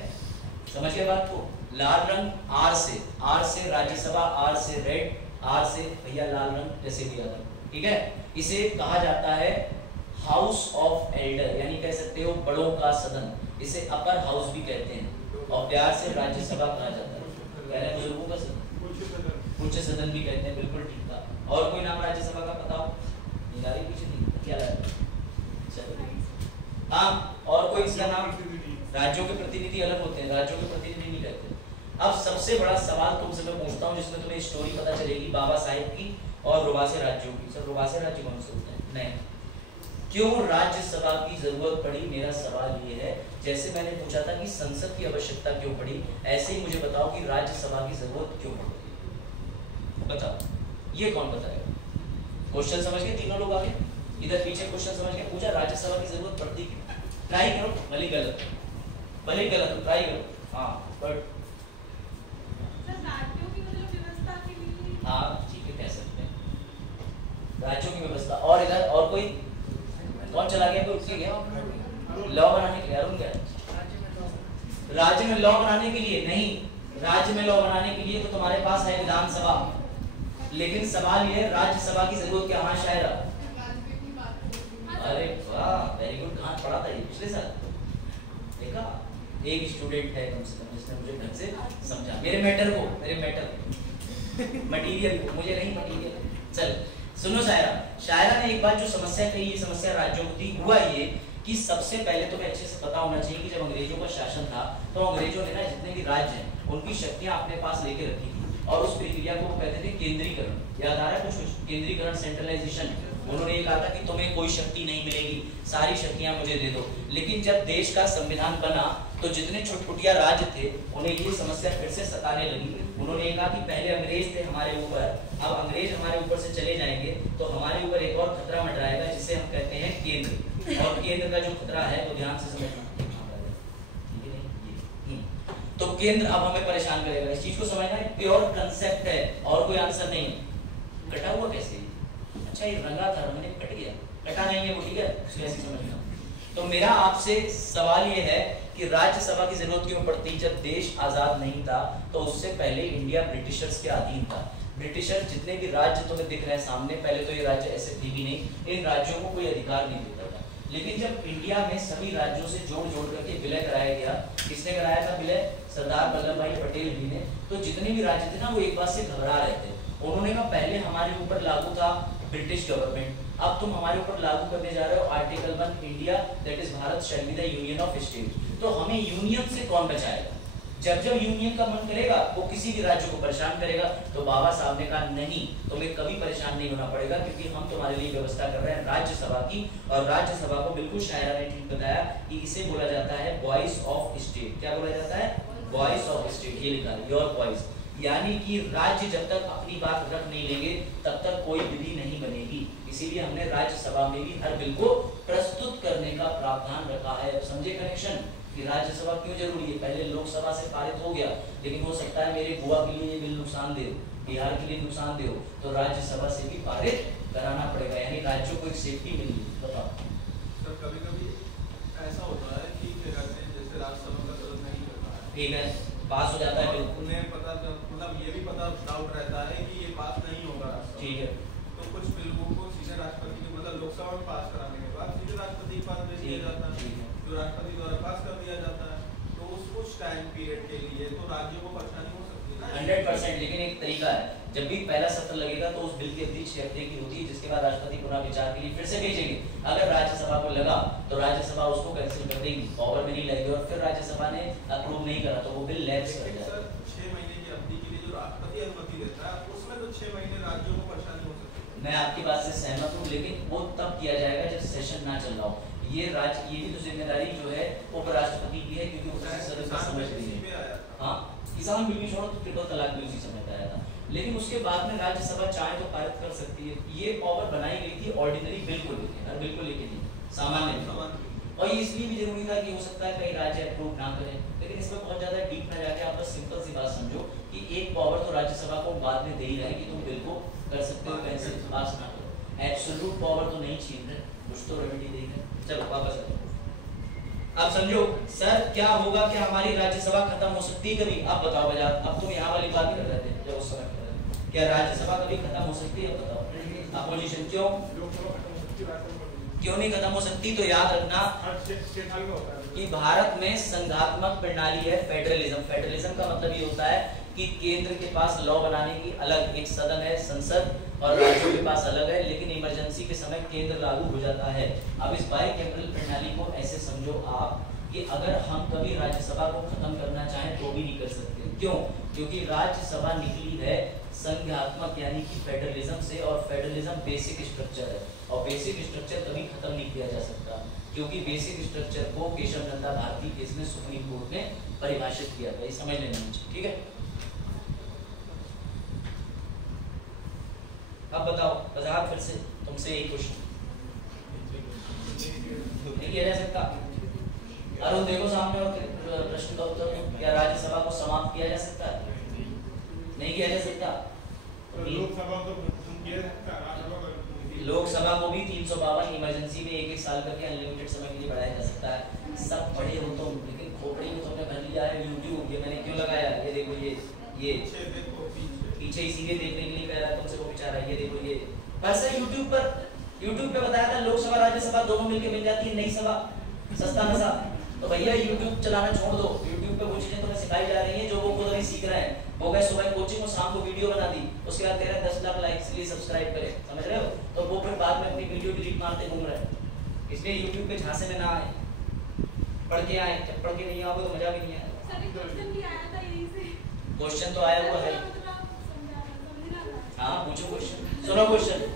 समझ गए बात को? लाल रंग आर से राज्यसभा, आर से रेड, आर से भैया लाल रंग जैसे भी आता है। ठीक है, इसे कहा जाता है हाउस ऑफ एल्डर, यानी कह सकते हो बड़ों का सदन। इसे अपर हाउस भी कहते हैं और प्यार से राज्यसभा कहा जाता है। पहले बुजुर्गों का सदन, उच्च सदन भी कहते हैं। बिल्कुल ठीक था। और कोई नाम राज्यसभा का पता हो? निगारी पीछे नहीं क्या लगा? हाँ, और कोई इसका नाम? राज्यों के प्रतिनिधि अलग होते हैं, राज्यों के प्रतिनिधि नहीं कहते। अब सबसे बड़ा सवाल तुमसे मैं पूछता हूँ जिसमें तुम्हें स्टोरी पता चलेगी बाबा साहेब की और रुबासे राज्यों की। सर रुबासे राज्य कौन से होते हैं? नहीं, क्यों राज्यसभा की जरूरत पड़ी? मेरा सवाल ये है, जैसे मैंने पूछा था कि संसद की आवश्यकता क्यों पड़ी, ऐसे ही मुझे बताओ कि राज्यसभा की जरूरत क्यों पड़ी? बताओ, ये कौन बताएगा? क्वेश्चन समझ गए तीनों लोग? आगे इधर पीछे क्वेश्चन समझ गए? पूछा राज्यसभा की जरूरत पड़ती क्यों? ट्राई करो, भले गलत ट्राई करो। हाँ बट राज्यों की मतलब व्यवस्था के लिए। हाँ ठीक है, कह सकते हैं। राज्यों की व्यवस्था। और इधर और कोई कौन चला गया, कोई उठ के गया लॉ बनाने के लिए? अरुण क्या? राज्य में लॉ बनाने के लिए नहीं, राज्य में लॉ बनाने के लिए तो तुम्हारे पास है विधानसभा, लेकिन सवाल ये है राज्यसभा की जरूरत क्या? हाँ शायरा, अरे वाह वेरी गुड। कहाँ पढ़ा था ये? पिछले साल देखा? एक स्टूडेंट है कम से कम जिसने मुझे ढंग से समझा मेरे मैटर को, मेरे मैटर मटेरियल को, मुझे नहीं मटेरियल। चल सुनो शायरा, शायरा ने एक बार जो समस्या कही, ये समस्या राज्यों को थी। हुआ ये कि सबसे पहले तो अच्छे से पता होना चाहिए कि जब अंग्रेजों का शासन था तो अंग्रेजों ने ना जितने भी राज्य हैं उनकी शक्तियां अपने पास लेके रखी थी और उस प्रक्रिया को कहते थे केंद्रीकरण। याद आ रहा है कुछ? केंद्रीकरण, सेंट्रलाइजेशन। उन्होंने ये कहा था कि तुम्हें कोई शक्ति नहीं मिलेगी, सारी शक्तियां मुझे दे दो। लेकिन जब देश का संविधान बना तो जितने छुटपुटिया राज्य थे उन्हें ये समस्या फिर से सताने लगी। उन्होंने ये कहा कि पहले अंग्रेज थे हमारे ऊपर, अब अंग्रेज हमारे ऊपर से चले जाएंगे तो हमारे ऊपर एक और खतरा मंडराएगा जिसे हम कहते हैं केंद्र। और केंद्र का जो खतरा है वो ध्यान से समझना, तो केंद्र अब हमें परेशान करेगा। इस चीज को समझना है, प्योर कंसेप्ट है और कोई आंसर नहीं। कटा हुआ कैसे? अच्छा ये रंगा था, रंगने कट गया, कटा नहीं है वो, ठीक है, कैसे समझना। तो मेरा आपसे सवाल ये है कि राज्यसभा की जरूरत क्यों पड़ती? जब देश आजाद नहीं था तो उससे पहले इंडिया ब्रिटिशर्स के अधीन था। ब्रिटिशर जितने भी राज्य तुम्हें दिख रहे हैं सामने, पहले तो ये राज्य ऐसे थे भी नहीं, इन राज्यों को कोई अधिकार नहीं देता था। लेकिन जब इंडिया में सभी राज्यों से जोड़ करके विलय कराया गया, किसने कराया था विलय? सरदार वल्लभ भाई पटेल जी ने। तो जितने भी राज्य थे ना वो एक बात से घबरा रहे थे। उन्होंने कहा पहले हमारे ऊपर लागू था ब्रिटिश गवर्नमेंट, अब तुम हमारे ऊपर लागू करने जा रहे हो article 1 India that is Bharat shall be the union of state. तो हमें यूनियन से कौन बचाएगा? जब जब यूनियन का मन करेगा वो किसी भी राज्य को परेशान करेगा। तो बाबा साहब ने कहा नहीं, तुम्हें कभी परेशान नहीं होना पड़ेगा क्योंकि हम तुम्हारे लिए व्यवस्था कर रहे हैं राज्यसभा की। और राज्यसभा को बिल्कुल शायरा ने ठीक बताया कि इसे बोला जाता है वॉइस ऑफ स्टेट। क्या बोला जाता है? Voice of state. ये लिखा है योर वॉइस, यानी कि राज्य जब तक अपनी बात रख नहीं लेंगे तब तक कोई विधि नहीं बनेगी। इसीलिए हमने राज्यसभा में भी हर बिल को प्रस्तुत करने का प्रावधान रखा है। समझे कनेक्शन कि राज्यसभा क्यों जरूरी है? पहले लोकसभा से पारित हो गया, लेकिन हो सकता है मेरे गोवा के लिए ये बिल नुकसानदेह, बिहार के लिए नुकसानदेह हो, तो राज्यसभा से भी पारित कराना पड़ेगा, यानी राज्यों को एक सेफ्टी मिली। बताओ सर, कभी-कभी ऐसा होता है कि जैसे राज्यसभा का सदन नहीं करता है, ठीक है, पास हो जाता है बिल, उन्हें पता, मतलब ये भी पता डाउट रहता है कि ये पास नहीं होगा, ठीक है, तो कुछ बिलों को सीधे राष्ट्रपति के, मतलब लोकसभा में पास कराने के बाद सीधे राष्ट्रपति के पास भेज दिया जाता है, जो राष्ट्रपति द्वारा पास कर दिया जाता है। तो उस कुछ टाइम पीरियड के लिए तो राज्यों को परेशानी हो सकती है ना। 100%। लेकिन एक तरीका है, जब भी पहला सत्र लगेगा तो उस बिल की अवधि 6 हफ्ते की होती है, जिसके बाद राष्ट्रपति पुनः विचार के लिए फिर से भेजेंगे। अगर राज्यसभा को लगा तो राज्यसभा उसको कैंसिल कर देगी, पावर में नहीं लगेगी, और फिर राज्यसभा ने अप्रूव नहीं करा तो वो बिल लैप्स कर जाएगा। सर 6 महीने की अवधि के लिए जो राष्ट्रपति अनुमति देता है उसमें तो 6 महीने राज्यों को परेशानी हो सकती है। मैं आपकी बात से सहमत हूँ, लेकिन वो तब किया जाएगा जब सेशन ना चल रहा हो। ये भी तो जिम्मेदारी जो है उपराष्ट्रपति की है, क्योंकि उससे सदस्य समझ रही है। हाँ, किसान बिल भी छोड़ो तो ट्रिपल तलाक भी उसी समय पे आया था, लेकिन उसके बाद में राज्यसभा चाहे तो पारित कर सकती है। ये पावर बनाई गई थी ऑर्डिनरी बिल को लेकर, हर बिल को लेकर नहीं, सामान्य बिल। और ये इसलिए भी जरूरी था कि हो सकता है कई राज्य अप्रूव ना करें, लेकिन इसमें बहुत ज्यादा डीप ना जाके आप बस सिंपल सी बात समझो कि एक पावर तो राज्यसभा को बाद में दे ही रहे कि तुम बिल को कर सकते हो, कैंसिल पास ना करो। एब्सोल्यूट पावर तो नहीं छीन रहे, कुछ तो रेमेडी देंगे। चलो वापस अब समझो सर क्या होगा, क्या हमारी राज्यसभा खत्म हो सकती है कभी? आप बताओ बजा, अब तुम यहाँ वाली बात कर रहे थे जब उस समय कर रहे थे, क्या राज्यसभा कभी खत्म हो सकती है? बताओ अपोजिशन, क्यों नहीं खत्म हो सकती? तो याद रखना कि भारत में संघात्मक प्रणाली है, फेडरलिज्म। फेडरलिज्म का मतलब ये होता है कि केंद्र के पास लॉ बनाने की अलग एक सदन है, संसद, और राज्यों के पास अलग है, लेकिन इमरजेंसी के समय केंद्र लागू हो जाता है। अब इस बाइकैमरल प्रणाली को ऐसे समझो आप कि अगर हम कभी राज्यसभा को खत्म करना चाहें तो भी नहीं कर सकते। क्यों? क्योंकि राज्यसभा निकली है संघात्मक यानी कि फेडरलिज्म से, और फेडरलिज्म बेसिक स्ट्रक्चर है, और बेसिक स्ट्रक्चर कभी खत्म नहीं किया जा सकता, क्योंकि बेसिक स्ट्रक्चर को केशव चंद्र भारती केस में सुप्रीम कोर्ट ने परिभाषित किया था। ये समझ लेना चाहिए, ठीक है? अब बताओ बजाज, फिर से तुमसे एक क्वेश्चन नहीं किया जा सकता? अरुण देखो सामने, और प्रश्न का उत्तर दो। क्या राज्यसभा को समाप्त किया जा सकता है? नहीं किया जा सकता। लोकसभा को किया जा सकता है, लोकसभा को भी 352 इमरजेंसी में 1-1 साल करके अनलिमिटेड समय के लिए बढ़ाया जा सकता है। सब बड़े हो तो, लेकिन खोपड़ी में तुमने भर लिया है यूट्यूब। ये मैंने क्यों लगाया, ये देखो ये पीछे इसीलिए देखने के लिए कह रहा है तुमसे वो बेचारा। ये देखो ये बस यूट्यूब पे बताया था लोकसभा राज्यसभा दोनों मिलकर मिल जाती है नई सभा, सस्ता नशा। तो भैया यूट्यूब चलाना छोड़ दो, यूट्यूब पे वो चीजें तुम्हें सिखाई जा रही हैं जो वो खुद नहीं सीख रहे हैं। वो गए सुबह कोचिंग और शाम को वीडियो बना दी, उसके बाद कह रहे हैं 10 लाख लाइक्स लिए सब्सक्राइब करें, समझ रहे हो? तो वो फिर बाद में अपनी वीडियो डिलीट मारते घूम रहे हैं। इसलिए यूट्यूब पे झांसे में ना आए, पढ़ के आए। जब पढ़ के नहीं आओगे तो मजा भी नहीं आएगा। क्वेश्चन तो आया हुआ है। हाँ पूछो क्वेश्चन, सुनो क्वेश्चन।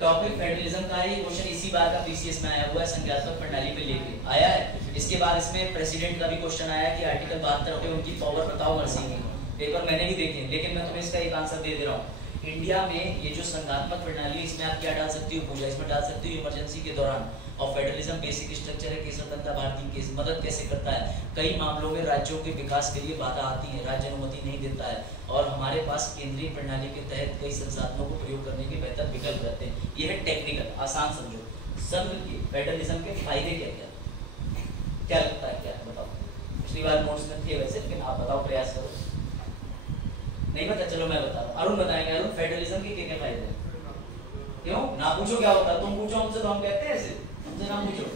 टॉपिक फेडरलिज्म का है, ये क्वेश्चन इसी बार का पीसीएस में आया हुआ है, संख्यात्मक प्रणाली पे लेके आया है। इसके बाद इसमें प्रेसिडेंट का भी क्वेश्चन आया कि आर्टिकल 72 पे उनकी पावर बताओ नरसिंह की। पेपर मैंने भी देखे, लेकिन मैं तुम्हें इसका एक आंसर दे रहा हूँ। इंडिया में ये जो संघात्मक प्रणाली, इसमें आप क्या डाल सकती हो पूजा, इसमें डाल सकती हो इमरजेंसी के दौरान। और फेडरलिज्म बेसिक स्ट्रक्चर है, केसरतंत्र भारतीय केस मदद कैसे करता है। कई मामलों में राज्यों के विकास के लिए बाधा आती है, राज्य अनुमति नहीं देता है, और हमारे पास केंद्रीय प्रणाली के तहत कई संसाधनों को प्रयोग करने के बेहतर विकल्प रहते हैं। ये है टेक्निकल, आसान समझो। संघ के फेडरलिज्म के फायदे क्या क्या लगता है, क्या बताओ? पिछली बार नोट्स में थे वैसे, लेकिन आप बताओ, प्रयास करो। नहीं पता, चलो मैं बता रहा हूँ। अरुण बताएंगे। अरुण, फेडरलिज्म के क्या फायदे हैं? क्यों ना पूछो, क्या होता है? तुम पूछो हमसे तो हम कहते हैं ऐसे, हमसे ना पूछो।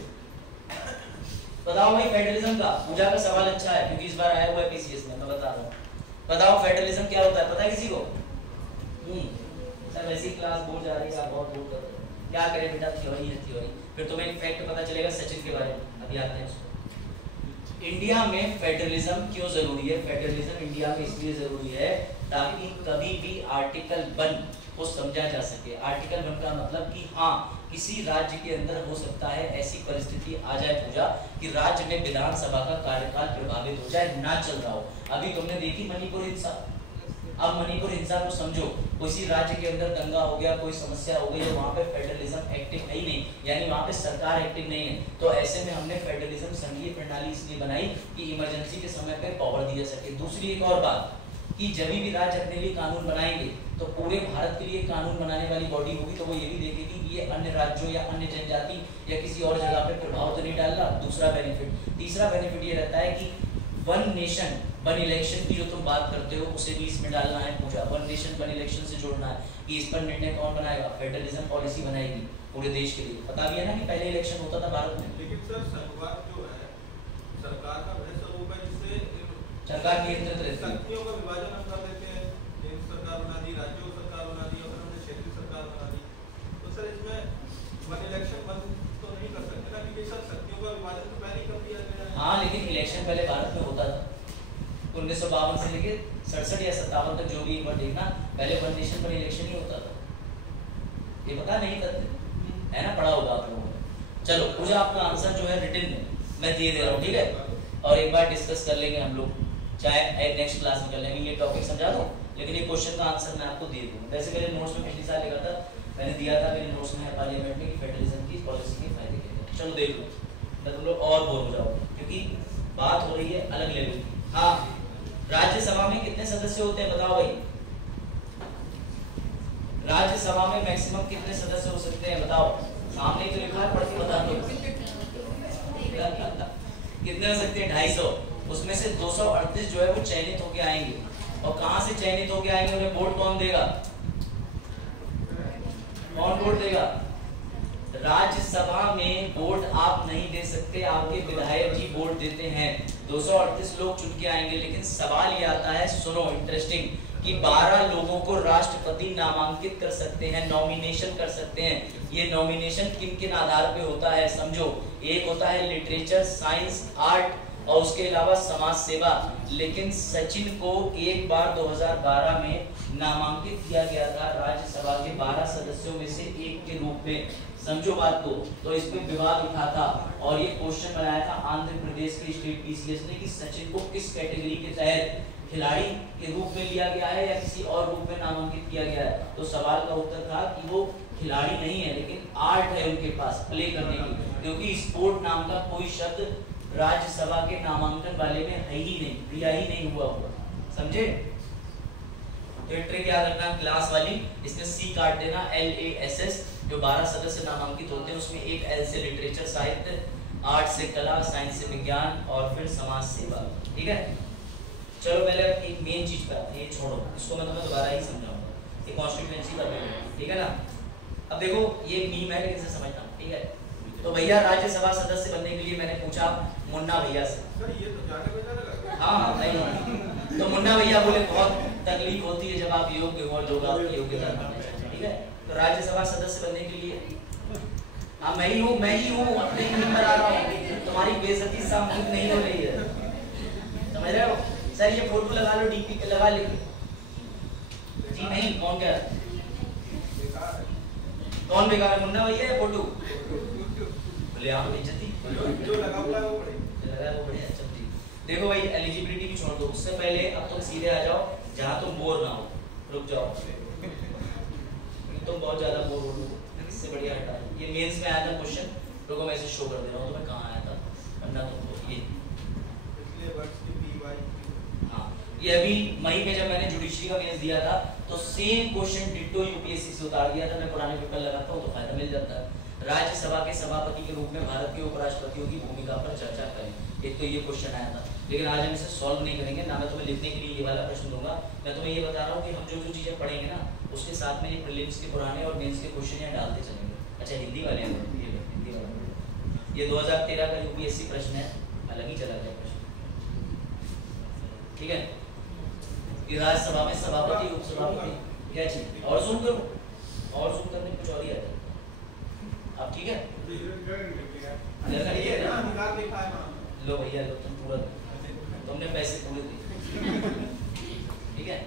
बताओ भाई फेडरलिज्म का। पूजा का सवाल अच्छा है क्योंकि इस बार आया हुआ है पीसीएस में, मैं बता रहा हूँ। बताओ फेडरलिज्म क्या होता है, पता है किसी को? सब ऐसी क्लास बोल जा रही है, आप बहुत बोल कर रहे हो। क्या करें बेटा, थ्योरी है थ्योरी। फिर तुम्हें एक फैक्ट पता चलेगा सचिन के बारे में, अभी आते हैं उसको। इंडिया में फेडरलिज्म क्यों जरूरी है? फेडरलिज्म इंडिया में इसलिए जरूरी है ताकि कभी भी आर्टिकल 1 को समझा जा सके। आर्टिकल 1 का मतलब कि हाँ, किसी राज्य के अंदर हो सकता है ऐसी परिस्थिति आ जाए पूजा कि राज्य में विधानसभा का कार्यकाल प्रभावित हो जाए, ना चल रहा हो। अभी तुमने देखी मणिपुर हिंसा। अब मणिपुर हिंसा को समझो, किसी राज्य के अंदर दंगा हो गया, कोई समस्या हो गई, तो वहाँ पे फेडरलिज्म एक्टिव है ही नहीं, यानी वहाँ पे सरकार एक्टिव नहीं है। तो ऐसे में हमने फेडरलिज्म संघीय प्रणाली इसलिए बनाई कि इमरजेंसी के समय पे पावर दी जा सके। दूसरी एक और बात कि जब भी राज्य अपने लिए कानून बनाएंगे तो पूरे भारत के लिए कानून बनाने वाली बॉडी होगी, तो वो ये भी देखेगी कि ये अन्य राज्यों या अन्य जनजाति या किसी और जगह पे प्रभाव तो नहीं डाल रहा। दूसरा बेनिफिट। तीसरा बेनिफिट ये रहता है कि 1 नेशन 1 इलेक्शन की जो तुम बात करते हो उसे भी इसमें डालना है पूजा। 1 नेशन 1 इलेक्शन से जोड़ना है कि इस पर निर्णय कौन बनाएगा? फेडरलिज्म पॉलिसी बनाएगी पूरे देश के लिए। पता भी है ना कि पहले इलेक्शन होता था भारत में। लेकिन सर संघवाद जो है सरकार का वह स्वरूप है जिससे सरकार नियंत्रित रहती है। शक्तियों का विभाजन हम कर देते हैं, केंद्र सरकार बना दी, राज्यों सरकार बना दी, और हमने क्षेत्रीय सरकार बना दी। तो सर इसमें 1 इलेक्शन बंद तो नहीं कर सकते ना, क्योंकि सर शक्तियों का विभाजन तो पहले ही कर दिया गया है। हाँ, लेकिन इलेक्शन पहले भारत में होता था 1952 से लेके 67 या 57 तक, जो भी एक बार देखना, पहले 1 नेशन 1 इलेक्शन ही होता था। ये पता नहीं करते है ना, पढ़ा होगा आप लोगों ने। चलो पूजा, आपका आंसर जो है रिटन में मैं दे दे रहा हूँ, ठीक है? और एक बार डिस्कस कर लेंगे हम लोग, चाहे नेक्स्ट क्लास में कर लेंगे। ये टॉपिक समझा दो, लेकिन ये क्वेश्चन का आंसर मैं आपको दे दूँ। वैसे मेरे नोट्स में पिछले साल लिखा था, मैंने दिया था, मेरे नोट्स में है पार्लियामेंट में कि फेडरलिज्म की पॉलिसी के फायदे क्या हैं। चलो देख लो, तुम लोग और बोर हो जाओ क्योंकि बात हो रही है अलग लेवल की। हाँ, राज्यसभा में कितने सदस्य होते हैं बताओ भाई? राज्यसभा में मैक्सिमम कितने सदस्य हो सकते हैं बताओ? सामने तो लिखा है, पढ़ के बता दो। कितने हो सकते हैं? 250। उसमें से 238 जो है वो चयनित होके आएंगे। और कहां से चयनित होके आएंगे? उन्हें वोट कौन देगा? कौन वोट देगा? राज्यसभा में वोट आप नहीं दे सकते, आपके विधायक जी वोट देते हैं। 238 लोग चुन के आएंगे। लेकिन सवाल ये आता है, सुनो इंटरेस्टिंग, कि 12 लोगों को राष्ट्रपति नामांकित कर सकते हैं, नॉमिनेशन कर सकते हैं। ये नॉमिनेशन किन किन आधार पे होता है समझो। एक होता है लिटरेचर, साइंस, आर्ट, और उसके अलावा समाज सेवा। लेकिन सचिन को एक बार 2012 में नामांकित किया गया था राज्यसभा के 12 सदस्यों में से एक के रूप में, समझो बात को। तो इस पे विवाद उठा था और ये क्वेश्चन बनाया था आंध्र प्रदेश के स्टेट पीसीएस ने कि सचिन को किस कैटेगरी के तहत, खिलाड़ी के रूप में लिया गया है या किसी और रूप में नामांकित किया गया है? तो सवाल का उत्तर था कि वो खिलाड़ी नहीं है, लेकिन आर्ट है उनके पास प्ले करने की, क्योंकि स्पोर्ट नाम का कोई शब्द राज्यसभा के नामांकन वाले में है ही नहीं, दिया ही नहीं हुआ हुआ, समझे? तो ट्रिक याद रखना क्लास वाली, इसमें सी काट देना, LASS, जो 12 सदस्य नामांकित होते हैं उसमें एक L से लिटरेचर साहित्य, आर्ट से कला, साइंस से विज्ञान और फिर समाज सेवा, ठीक है? चलो पहले एक मेन चीज पर आते हैं, ये छोड़ो, इसको मैं तुम्हें दोबारा ही समझाऊंगा, ये कॉन्स्टिट्यूएंसी का पेपर, ठीक है ना? अब देखो ये मीम है लेकिन इसे समझना, ठीक है? तो भैया राज्यसभा सदस्य बनने के लिए मैंने पूछा मुन्ना भैया से, सर ये तो जाने में लगा। हाँ नहीं, तो मुन्ना भैया बोले बहुत तकलीफ होती है जब आप योग्य हो और लोग आपकी योग्यता मानते हैं, ठीक है? तो राज्यसभा सदस्य बनने के लिए हाँ मैं ही हूँ, अपने ही नंबर आ रहा हूँ, तुम्हारी बेइज्जती सामूहिक नहीं हो रही है, समझ रहे हो? सर ये फोटो लगा लो, डीपी पे लगा ले, जी नहीं, कौन कह रहा है? कौन बेकार है? मुन्ना भैया है फोटो, बोले हाँ बेइज्जती, जो लगा हुआ है वो बढ़िया। अच्छा ठीक। देखो भाई एलिजिबिलिटी भी छोड़ दो, उससे पहले अब तुम सीधे आ जाओ जहाँ तुम बोर ना हो, रुक जाओ, तुम बहुत ज्यादा बोर हो, इससे बढ़िया हटा। ये मेंस में आया था क्वेश्चन, रुको मैं इसे शो कर दे रहा हूँ तुम्हें कहाँ आया था, वरना तुमको ये इसलिए वर्ड्स की PY, हाँ ये अभी मई में जब मैंने जुडिशरी का मेंस दिया था तो सेम क्वेश्चन डिट्टो यूपीएससी से उतार दिया था, मैं पुराने पेपर लगाता हूँ तो फायदा मिल जाता है। राज्यसभा के सभापति के रूप में भारत के उपराष्ट्रपतियों की भूमिका पर चर्चा करें, एक तो ये क्वेश्चन आया था, लेकिन आज हम इसे सॉल्व नहीं करेंगे ना, मैं तुम्हें लिखने के लिए ये वाला प्रश्न दूंगा, मैं तुम्हें ये बता रहा हूँ कि हम जो जो चीजें पढ़ेंगे ना उसके साथ में ये प्रीलिम्स के पुराने और मेंस के क्वेश्चन यहाँ डालते चलेंगे। अच्छा हिंदी वाले हैं, ये हिंदी वाले, ये 2013 का यूपीएससी प्रश्न है, अलग ही चला गया प्रश्न, ठीक है? कि राज्यसभा में सभापति उपसभापति क्या चीज, और जूम करो, और जूम करने कुछ और ही आता है, अब ठीक है? ये ना अधिकार लिखा है ना, लो भैया लो, तुम पूरा तुमने पैसे पूरे दिए, ठीक है?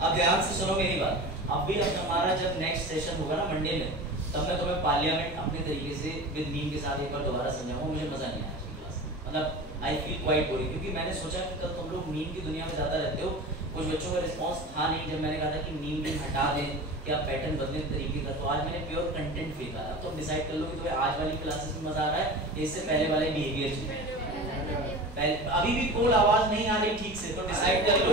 अब ध्यान से सुनो मेरी बात, अब भी अब हमारा जब नेक्स्ट सेशन होगा ना मंडे में, तब मैं तुम्हें पार्लियामेंट अपने तरीके से विद मीम के साथ एक बार दोबारा समझाऊंगा, मुझे मजा नहीं आया आज की क्लास, मतलब आई फील क्वाइट बोरिंग, क्योंकि मैंने सोचा कि कल तुम लोग मीम की दुनिया में ज्यादा रहते हो, कुछ बच्चों का रिस्पांस था नहीं जब मैंने कहा था कि मीम हटा दें, क्या पैटर्न बदले तरीके का, तो आज मैंने प्योर कंटेंट फेंका। अब तुम डिसाइड कर लो कि तुम्हें आज वाली क्लासेस में मजा आ रहा है, इससे पहले वाले बिहेवियर से, अभी भी कोई आवाज नहीं आ रही ठीक से, तो डिसाइड कर लो